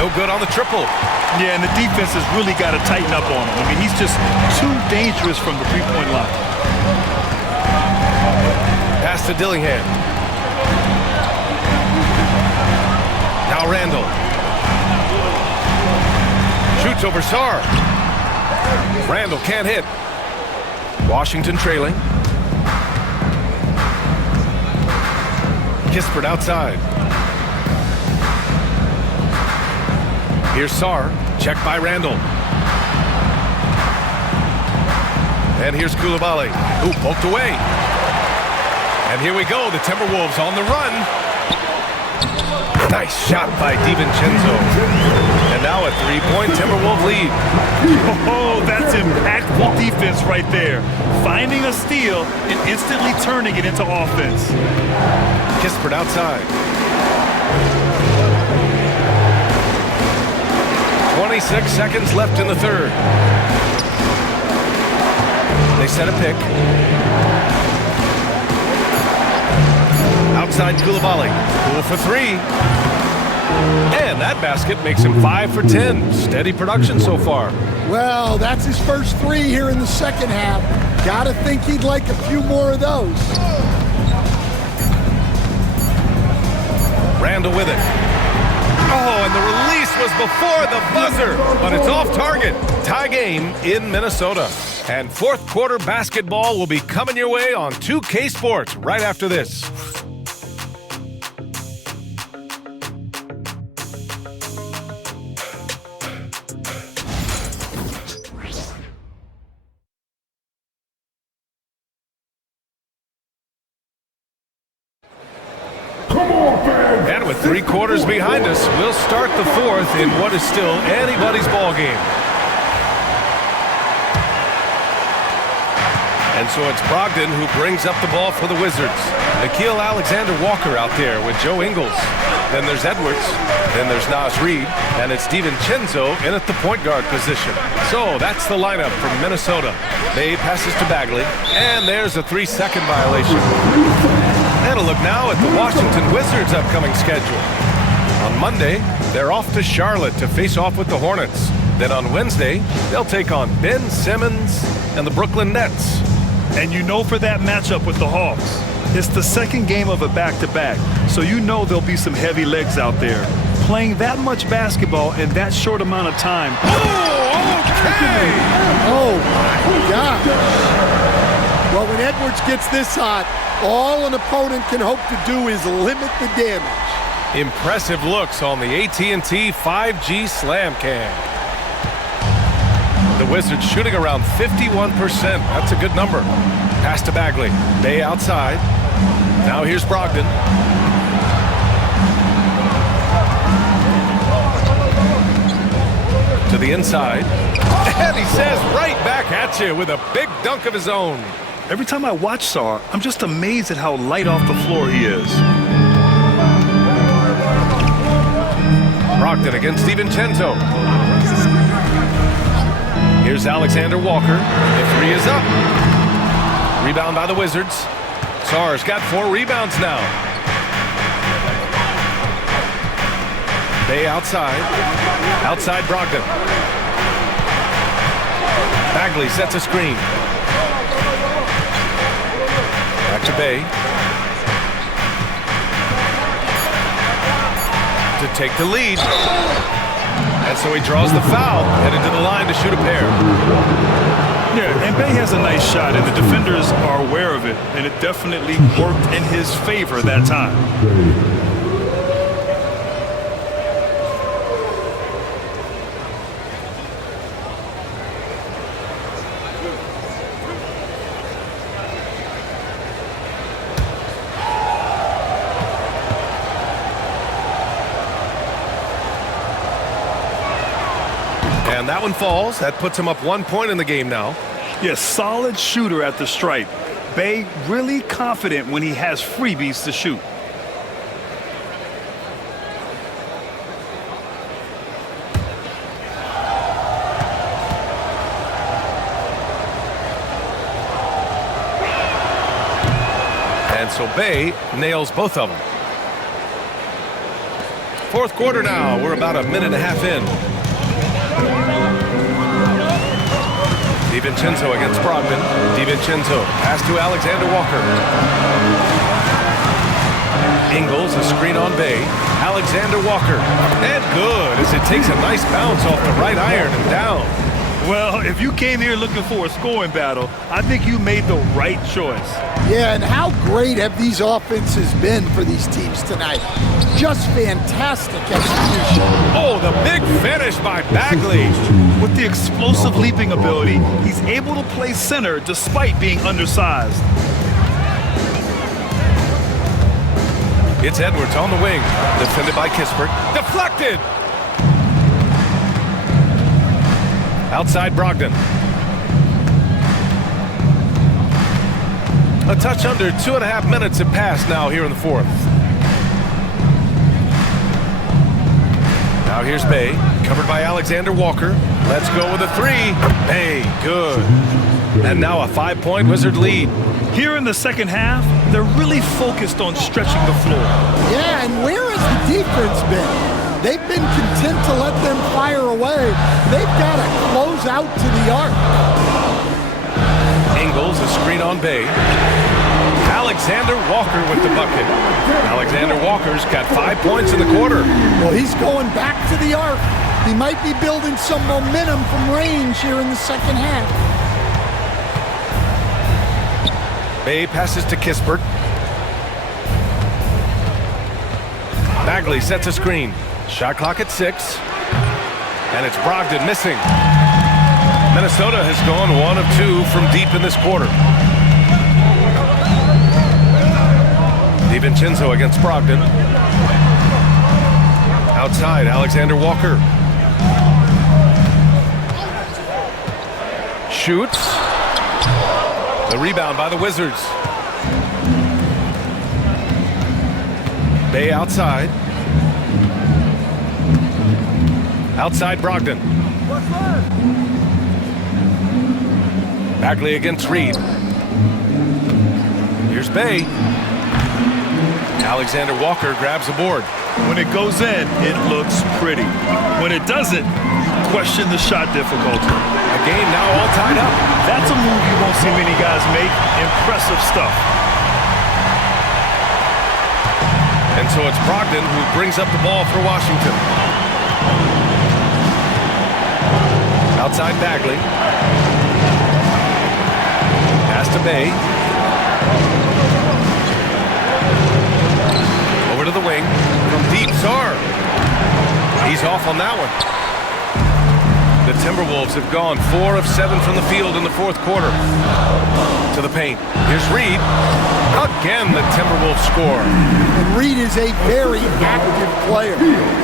No good on the triple. Yeah, and the defense has really got to tighten up on him. I mean, he's just too dangerous from the three-point line. Pass to Dillingham. Now Randall. Shoots over Sarr. Randall can't hit. Washington trailing. Kispert outside. Here's Sarr. Checked by Randall. And here's Coulibaly, who poked away. And here we go. The Timberwolves on the run. Nice shot by DiVincenzo. And now a 3-point Timberwolves lead. Oh, that's impactful defense right there. Finding a steal and instantly turning it into offense. Kispert outside. 26 seconds left in the third. They set a pick. Outside Coulibaly. Poole for 3. And that basket makes him 5 for 10. Steady production so far. Well, that's his first 3 here in the second half. Gotta think he'd like a few more of those. Randall with it. Oh, and the release was before the buzzer, but it's off target. Tie game in Minnesota. And fourth quarter basketball will be coming your way on 2K Sports right after this. And with 3 quarters behind us, we'll start the fourth in what is still anybody's ball game. And so it's Brogdon who brings up the ball for the Wizards. Nickeil Alexander-Walker out there with Joe Ingles. Then there's Edwards. Then there's Naz Reid. And it's DiVincenzo in at the point guard position. So that's the lineup from Minnesota. Bay passes to Bagley. And there's a 3-second violation. And a look now at the Washington Wizards' upcoming schedule. On Monday, they're off to Charlotte to face off with the Hornets. Then on Wednesday, they'll take on Ben Simmons and the Brooklyn Nets. And you know for that matchup with the Hawks, it's the second game of a back-to-back, so you know there'll be some heavy legs out there. Playing that much basketball in that short amount of time. Oh, okay! Oh, my God. Well, when Edwards gets this hot, all an opponent can hope to do is limit the damage. Impressive looks on the AT&T 5G Slam Cam. The Wizards shooting around 51%. That's a good number. Pass to Bagley. Bay outside. Now here's Brogdon. To the inside. And he says right back at you with a big dunk of his own. Every time I watch Sarr, I'm just amazed at how light off the floor he is. Brogdon against DiVincenzo. Here's Alexander Walker. The three is up. Rebound by the Wizards. Sarr's got 4 rebounds now. Bay outside. Outside Brogdon. Bagley sets a screen. Back to Bay. To take the lead. And so he draws the foul, headed to the line to shoot a pair. Yeah, and Bay has a nice shot, and the defenders are aware of it, and it definitely worked in his favor that time. And that one falls. That puts him up 1 point in the game now. Yes, solid shooter at the stripe. Bay really confident when he has freebies to shoot. And so Bay nails both of them. Fourth quarter now. We're about a minute and a half in. DiVincenzo against Brogdon. DiVincenzo pass to Alexander Walker. Ingles, a screen on Bay. Alexander Walker. And good as it takes a nice bounce off the right iron and down. Well, if you came here looking for a scoring battle, I think you made the right choice. Yeah, and how great have these offenses been for these teams tonight? Just fantastic execution. Oh, the big finish by Bagley. With the explosive leaping ability, he's able to play center despite being undersized. It's Edwards on the wing. Defended by Kispert. Deflected! Outside Brogdon. A touch under 2.5 minutes have passed now here in the fourth. Now here's Bay, covered by Alexander Walker. Let's go with a three. Bay, good. And now a 5-point Wizard lead. Here in the second half, they're really focused on stretching the floor. Yeah, and where has the defense been? They've been content to let them fire away. They've got to close out to the arc. Ingles, a screen on Bay. Alexander Walker with the bucket. Alexander Walker's got 5 points in the quarter. Well, he's going back to the arc. He might be building some momentum from range here in the second half. Bay passes to Kispert. Bagley sets a screen. Shot clock at 6. And it's Brogdon missing. Minnesota has gone 1 of 2 from deep in this quarter. DiVincenzo against Brogdon. Outside, Alexander Walker. Shoots. The rebound by the Wizards. Bay outside. Outside Brogdon. Bagley against Reed. Here's Bay. Alexander Walker grabs a board. When it goes in, it looks pretty. When it doesn't, you question the shot difficulty. A game now all tied up. That's a move you won't see many guys make. Impressive stuff. And so it's Brogdon who brings up the ball for Washington. Outside Bagley. Pass to Bay. Over to the wing. From deep, Sarr. He's off on that one. The Timberwolves have gone 4 of 7 from the field in the fourth quarter. To the paint. Here's Reed. Again, the Timberwolves score. And Reed is a very active player.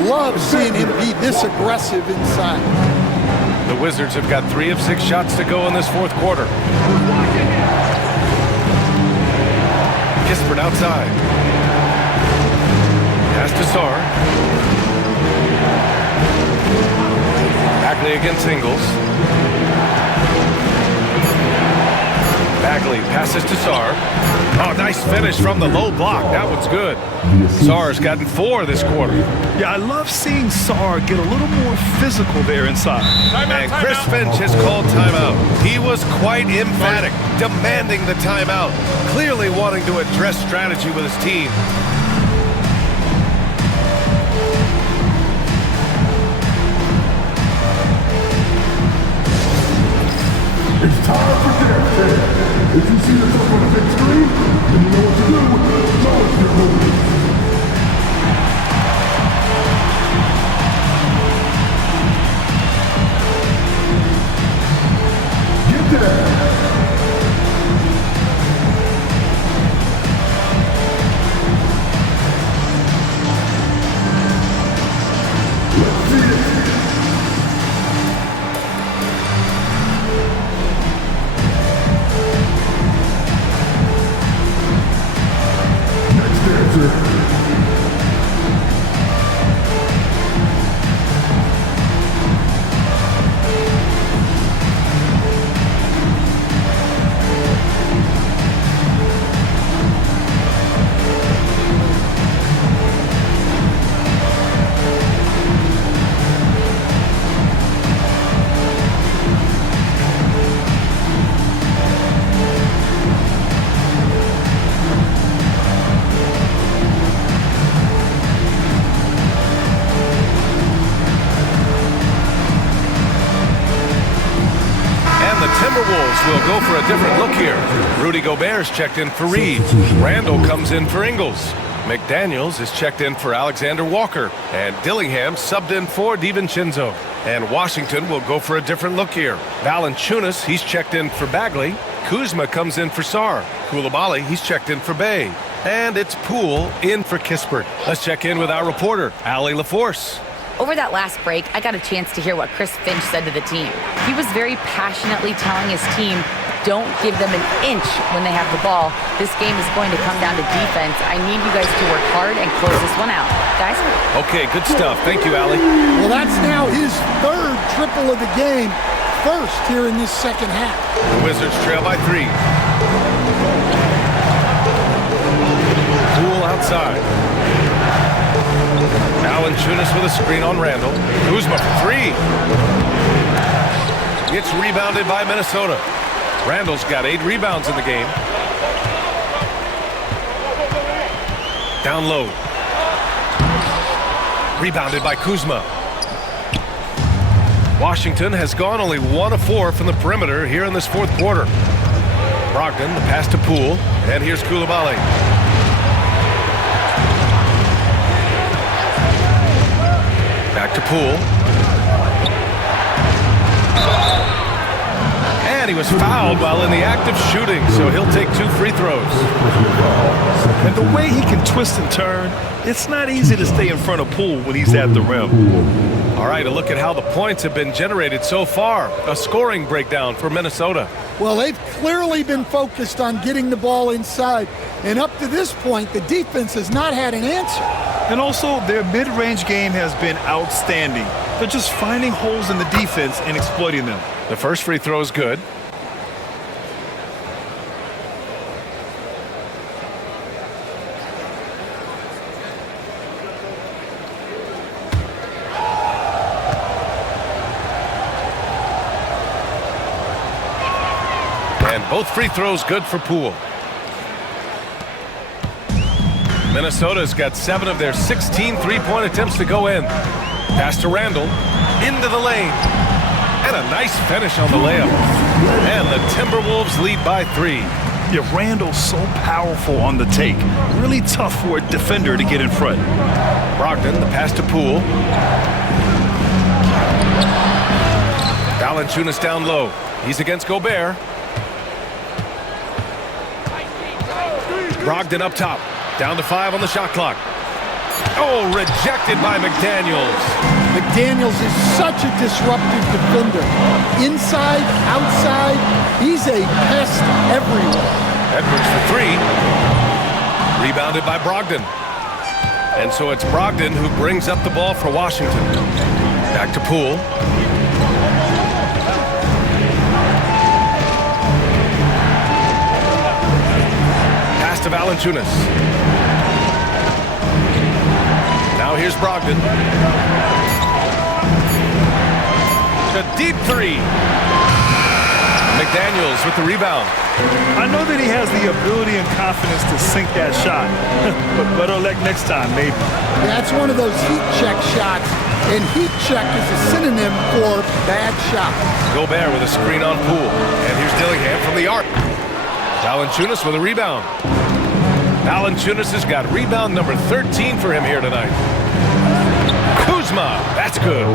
Love seeing him be this aggressive inside. The Wizards have got 3 of 6 shots to go in this fourth quarter. Kispert outside. Pass to Sarr. Bagley against Ingles. Bagley passes to Sarr. Oh, nice finish from the low block. That one's good. Sarr's gotten 4 this quarter. Yeah, I love seeing Sarr get a little more physical there inside. And Chris Finch has called timeout. He was quite emphatic, demanding the timeout, clearly wanting to address strategy with his team. It's time for dance. If you see yourself on the big screen, then you know what to do. Show us your moves. Get there. Let's see it. Will go for a different look here. Rudy Gobert's checked in for Reed. Randall comes in for Ingles. McDaniels is checked in for Alexander Walker. And Dillingham subbed in for DiVincenzo. And Washington will go for a different look here. Valanciunas, he's checked in for Bagley. Kuzma comes in for Sarr. Coulibaly, he's checked in for Bay. And it's Poole in for Kispert. Let's check in with our reporter, Allie LaForce. Over that last break, I got a chance to hear what Chris Finch said to the team. He was very passionately telling his team, don't give them an inch when they have the ball. This game is going to come down to defense. I need you guys to work hard and close this one out. Guys? Okay, good stuff. Thank you, Allie. Well, that's now his 3rd triple of the game. First here in this second half. The Wizards trail by 3. Poole outside. Valanciunas with a screen on Randall. Kuzma for 3. It's rebounded by Minnesota. Randall's got 8 rebounds in the game. Down low. Rebounded by Kuzma. Washington has gone only 1 of 4 from the perimeter here in this fourth quarter. Brogdon, the pass to Poole, and here's Coulibaly. Back to Poole. And he was fouled while in the act of shooting, so he'll take 2 free throws. And the way he can twist and turn, it's not easy to stay in front of Poole when he's at the rim. All All right, a look at how the points have been generated so far. A scoring breakdown for Minnesota. Well, they've clearly been focused on getting the ball inside. And up to this point, the defense has not had an answer. And also, their mid-range game has been outstanding. They're just finding holes in the defense and exploiting them. The first free throw is good. And both free throws good for Poole. Minnesota's got 7 of their 16 three-point attempts to go in. Pass to Randall. Into the lane. And a nice finish on the layup. And the Timberwolves lead by 3. Yeah, Randall's so powerful on the take. Really tough for a defender to get in front. Brogdon, the pass to Poole. Valanciunas down low. He's against Gobert. Brogdon up top. Down to 5 on the shot clock. Oh, rejected by McDaniels. McDaniels is such a disruptive defender. Inside, outside, he's a pest everywhere. Edwards for 3. Rebounded by Brogdon. And so it's Brogdon who brings up the ball for Washington. Back to Poole. Pass to Valanciunas. Now here's Brogdon. A deep 3. McDaniels with the rebound. I know that he has the ability and confidence to sink that shot, but better luck next time, maybe. That's one of those heat check shots, and heat check is a synonym for bad shot. Gobert with a screen on Poole. And here's Dillingham from the arc. Valanciunas with a rebound. Valanciunas has got rebound number 13 for him here tonight. Kuzma, that's good.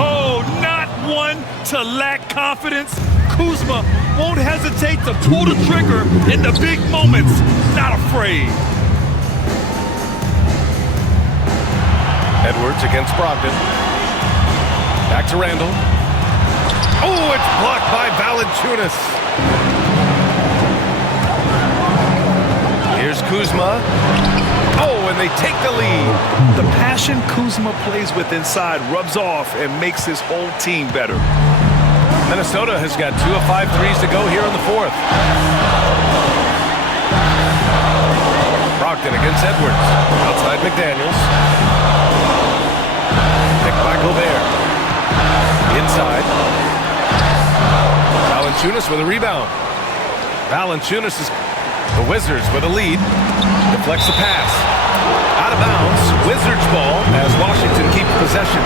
Oh, not one to lack confidence. Kuzma won't hesitate to pull the trigger in the big moments. Not afraid. Edwards against Brogdon. Back to Randall. Oh, it's blocked by Valanciunas. Here's Kuzma. Oh, and they take the lead. The passion Kuzma plays with inside rubs off and makes his whole team better. Minnesota has got 2 of 5 threes to go here in the 4th. Brogdon against Edwards. Outside McDaniels. Picked by Gobert. Inside. Valanciunas with a rebound. Valanciunas is the Wizards with a lead. Deflects the pass. Out of bounds. Wizards ball as Washington keeps possession.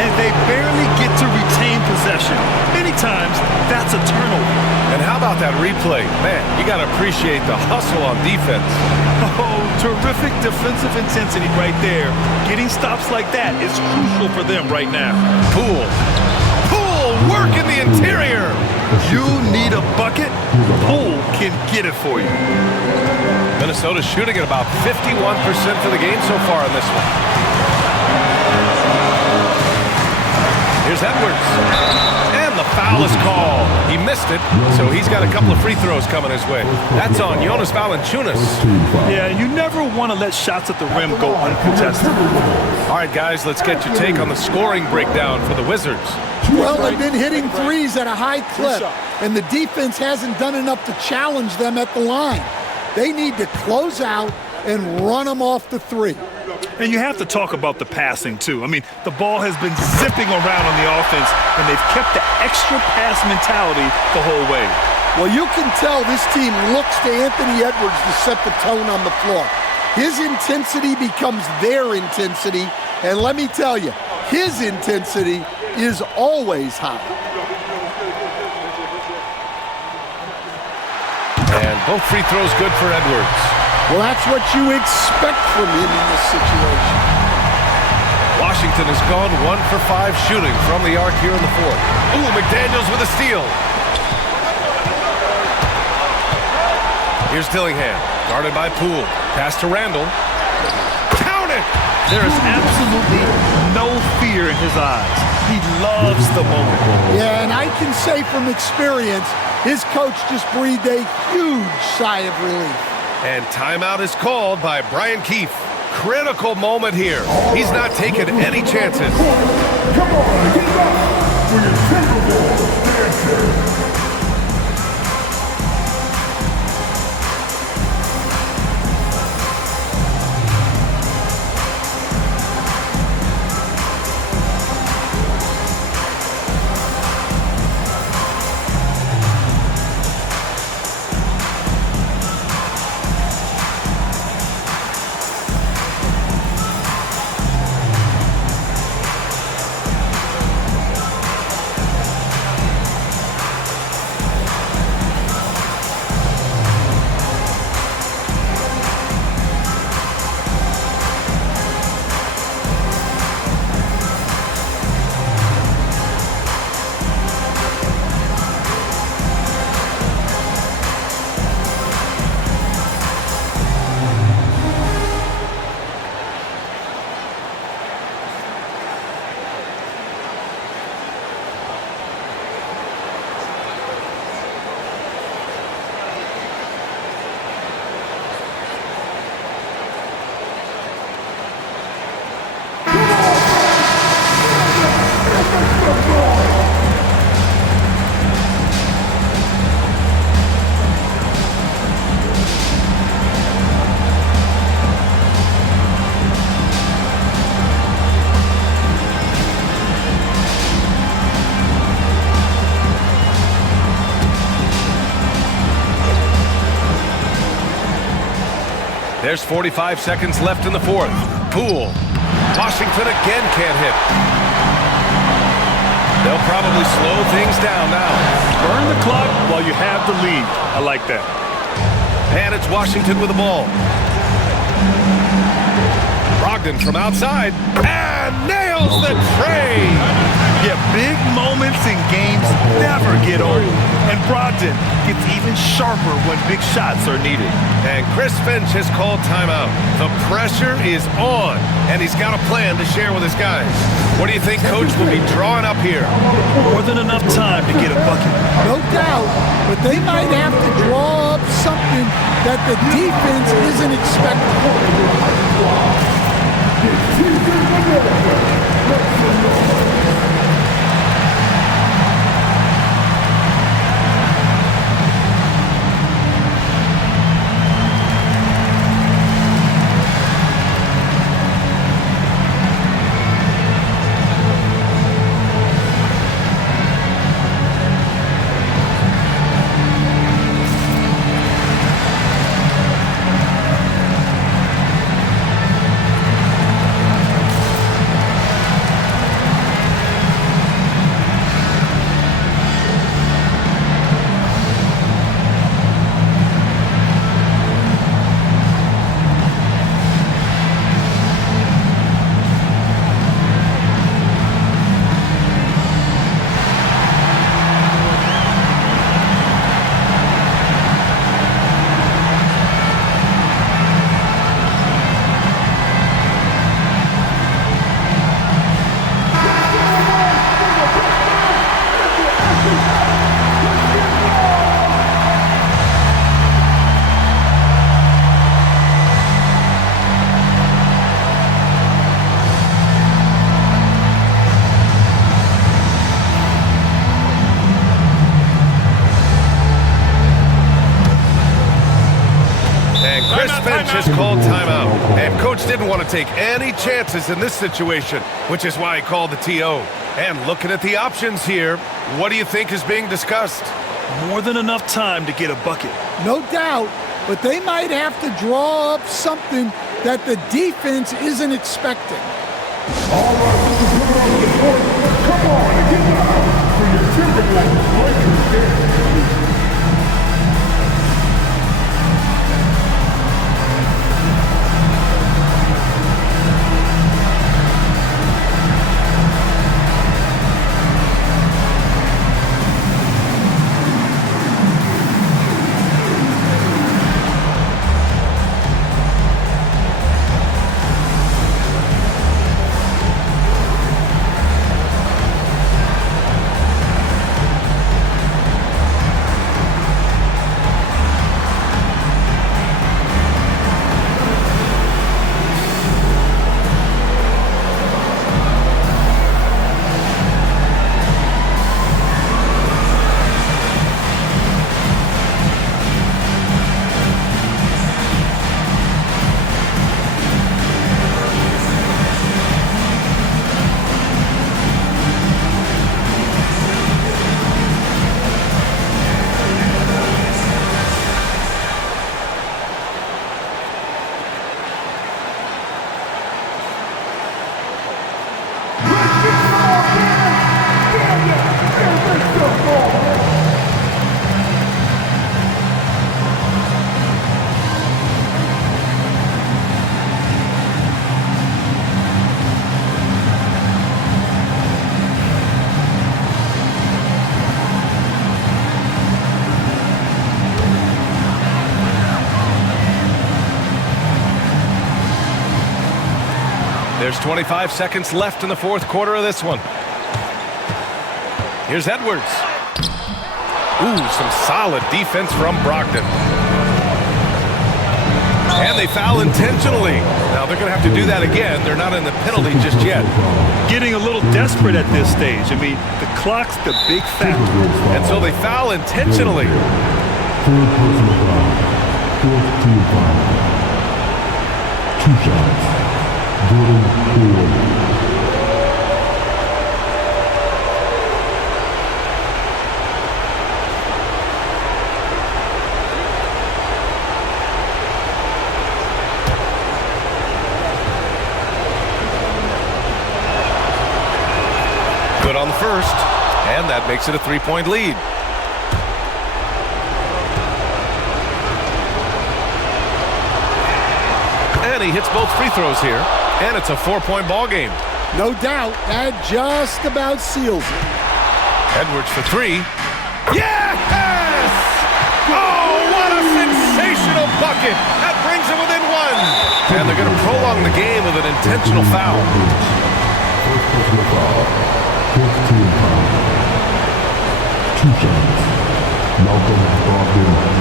And they barely get to retain possession. Many times, that's a turnover. And how about that replay? Man, you got to appreciate the hustle on defense. Oh, terrific defensive intensity right there. Getting stops like that is crucial for them right now. Poole. Poole, work in the interior. You need a bucket? Poole can get it for you. Minnesota shooting at about 51% for the game so far in this one. Here's Edwards. And the foul is called. He missed it, so he's got a couple of free throws coming his way. That's on Jonas Valanciunas. Yeah, you never want to let shots at the rim go uncontested. All right, guys, let's get your take on the scoring breakdown for the Wizards. Well, they've been hitting threes at a high clip, and the defense hasn't done enough to challenge them at the line. They need to close out and run them off the 3. And you have to talk about the passing, too. I mean, the ball has been zipping around on the offense, and they've kept the extra pass mentality the whole way. Well, you can tell this team looks to Anthony Edwards to set the tone on the floor. His intensity becomes their intensity, and let me tell you, his intensity is always high. And both free throws good for Edwards. Well, that's what you expect from him in this situation. Washington has gone 1 for 5 shooting from the arc here in the 4th. Ooh, McDaniels with a steal. Here's Dillingham, guarded by Poole. Pass to Randall. Count it! There is absolutely no fear fear in his eyes. He loves the moment. Yeah, and I can say from experience, his coach just breathed a huge sigh of relief. And timeout is called by Brian Keefe. Critical moment here. He's not taking any chances. Come on, get up for your Timberwolves dancer. There's 45 seconds left in the fourth. Poole. Washington again can't hit. They'll probably slow things down now. Burn the clock while you have the lead. I like that. And it's Washington with the ball. Brogdon from outside. And nails the trade. Yeah, big moments in games never get old. And Brogdon gets even sharper when big shots are needed. And Chris Finch has called timeout. The pressure is on, and he's got a plan to share with his guys. What do you think Coach will be drawing up here? More than enough time to get a bucket. No doubt, but they might have to draw up something that the defense isn't expecting. Has called timeout, and Coach didn't want to take any chances in this situation, which is why he called the TO. And looking at the options here, what do you think is being discussed? More than enough time to get a bucket. No doubt, but they might have to draw up something that the defense isn't expecting. All right, come on and get out for your Timberwolves dancer. There's 25 seconds left in the fourth quarter of this one. Here's Edwards. Ooh, some solid defense from Brogdon. And they foul intentionally. Now they're going to have to do that again. They're not in the penalty just yet. Getting a little desperate at this stage. I mean, the clock's the big factor. And so they foul intentionally. Third personal foul. Fourth team foul. 2 shots. Jordan Poole. Good on the first, and that makes it a 3-point lead. And he hits both free throws here, and it's a 4-point ball game. No doubt, that just about seals it. Edwards for 3. Yes! Oh, what a sensational bucket! That brings him within 1. And they're going to prolong the game with an intentional foul. First personal foul. Fourth team foul. 2 shots. Malcolm Brogdon.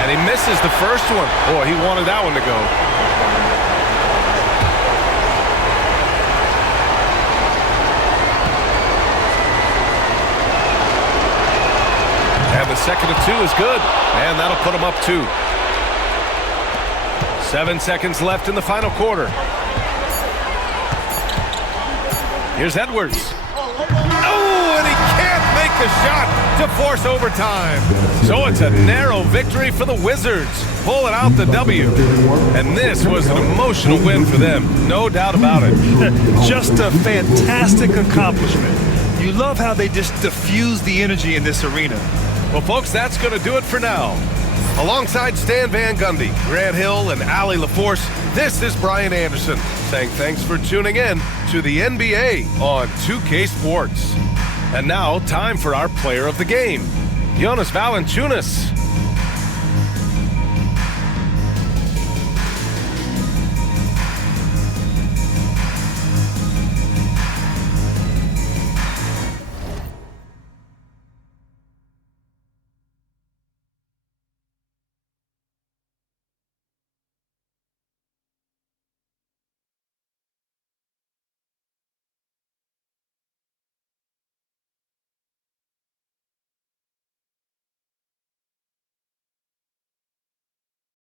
And he misses the first one. Boy, he wanted that one to go. And the second of 2 is good. And that'll put him up 2. 7 seconds left in the final quarter. Here's Edwards. Oh, and he can't make the shot to force overtime. So it's a narrow victory for the Wizards, pulling out the W. And this was an emotional win for them, no doubt about it. Just a fantastic accomplishment. You love how they just diffuse the energy in this arena. Well, folks, that's going to do it for now. Alongside Stan Van Gundy, Grant Hill, and Allie LaForce, this is Brian Anderson saying thanks for tuning in to the NBA on 2K Sports. And now, time for our player of the game, Jonas Valanciunas.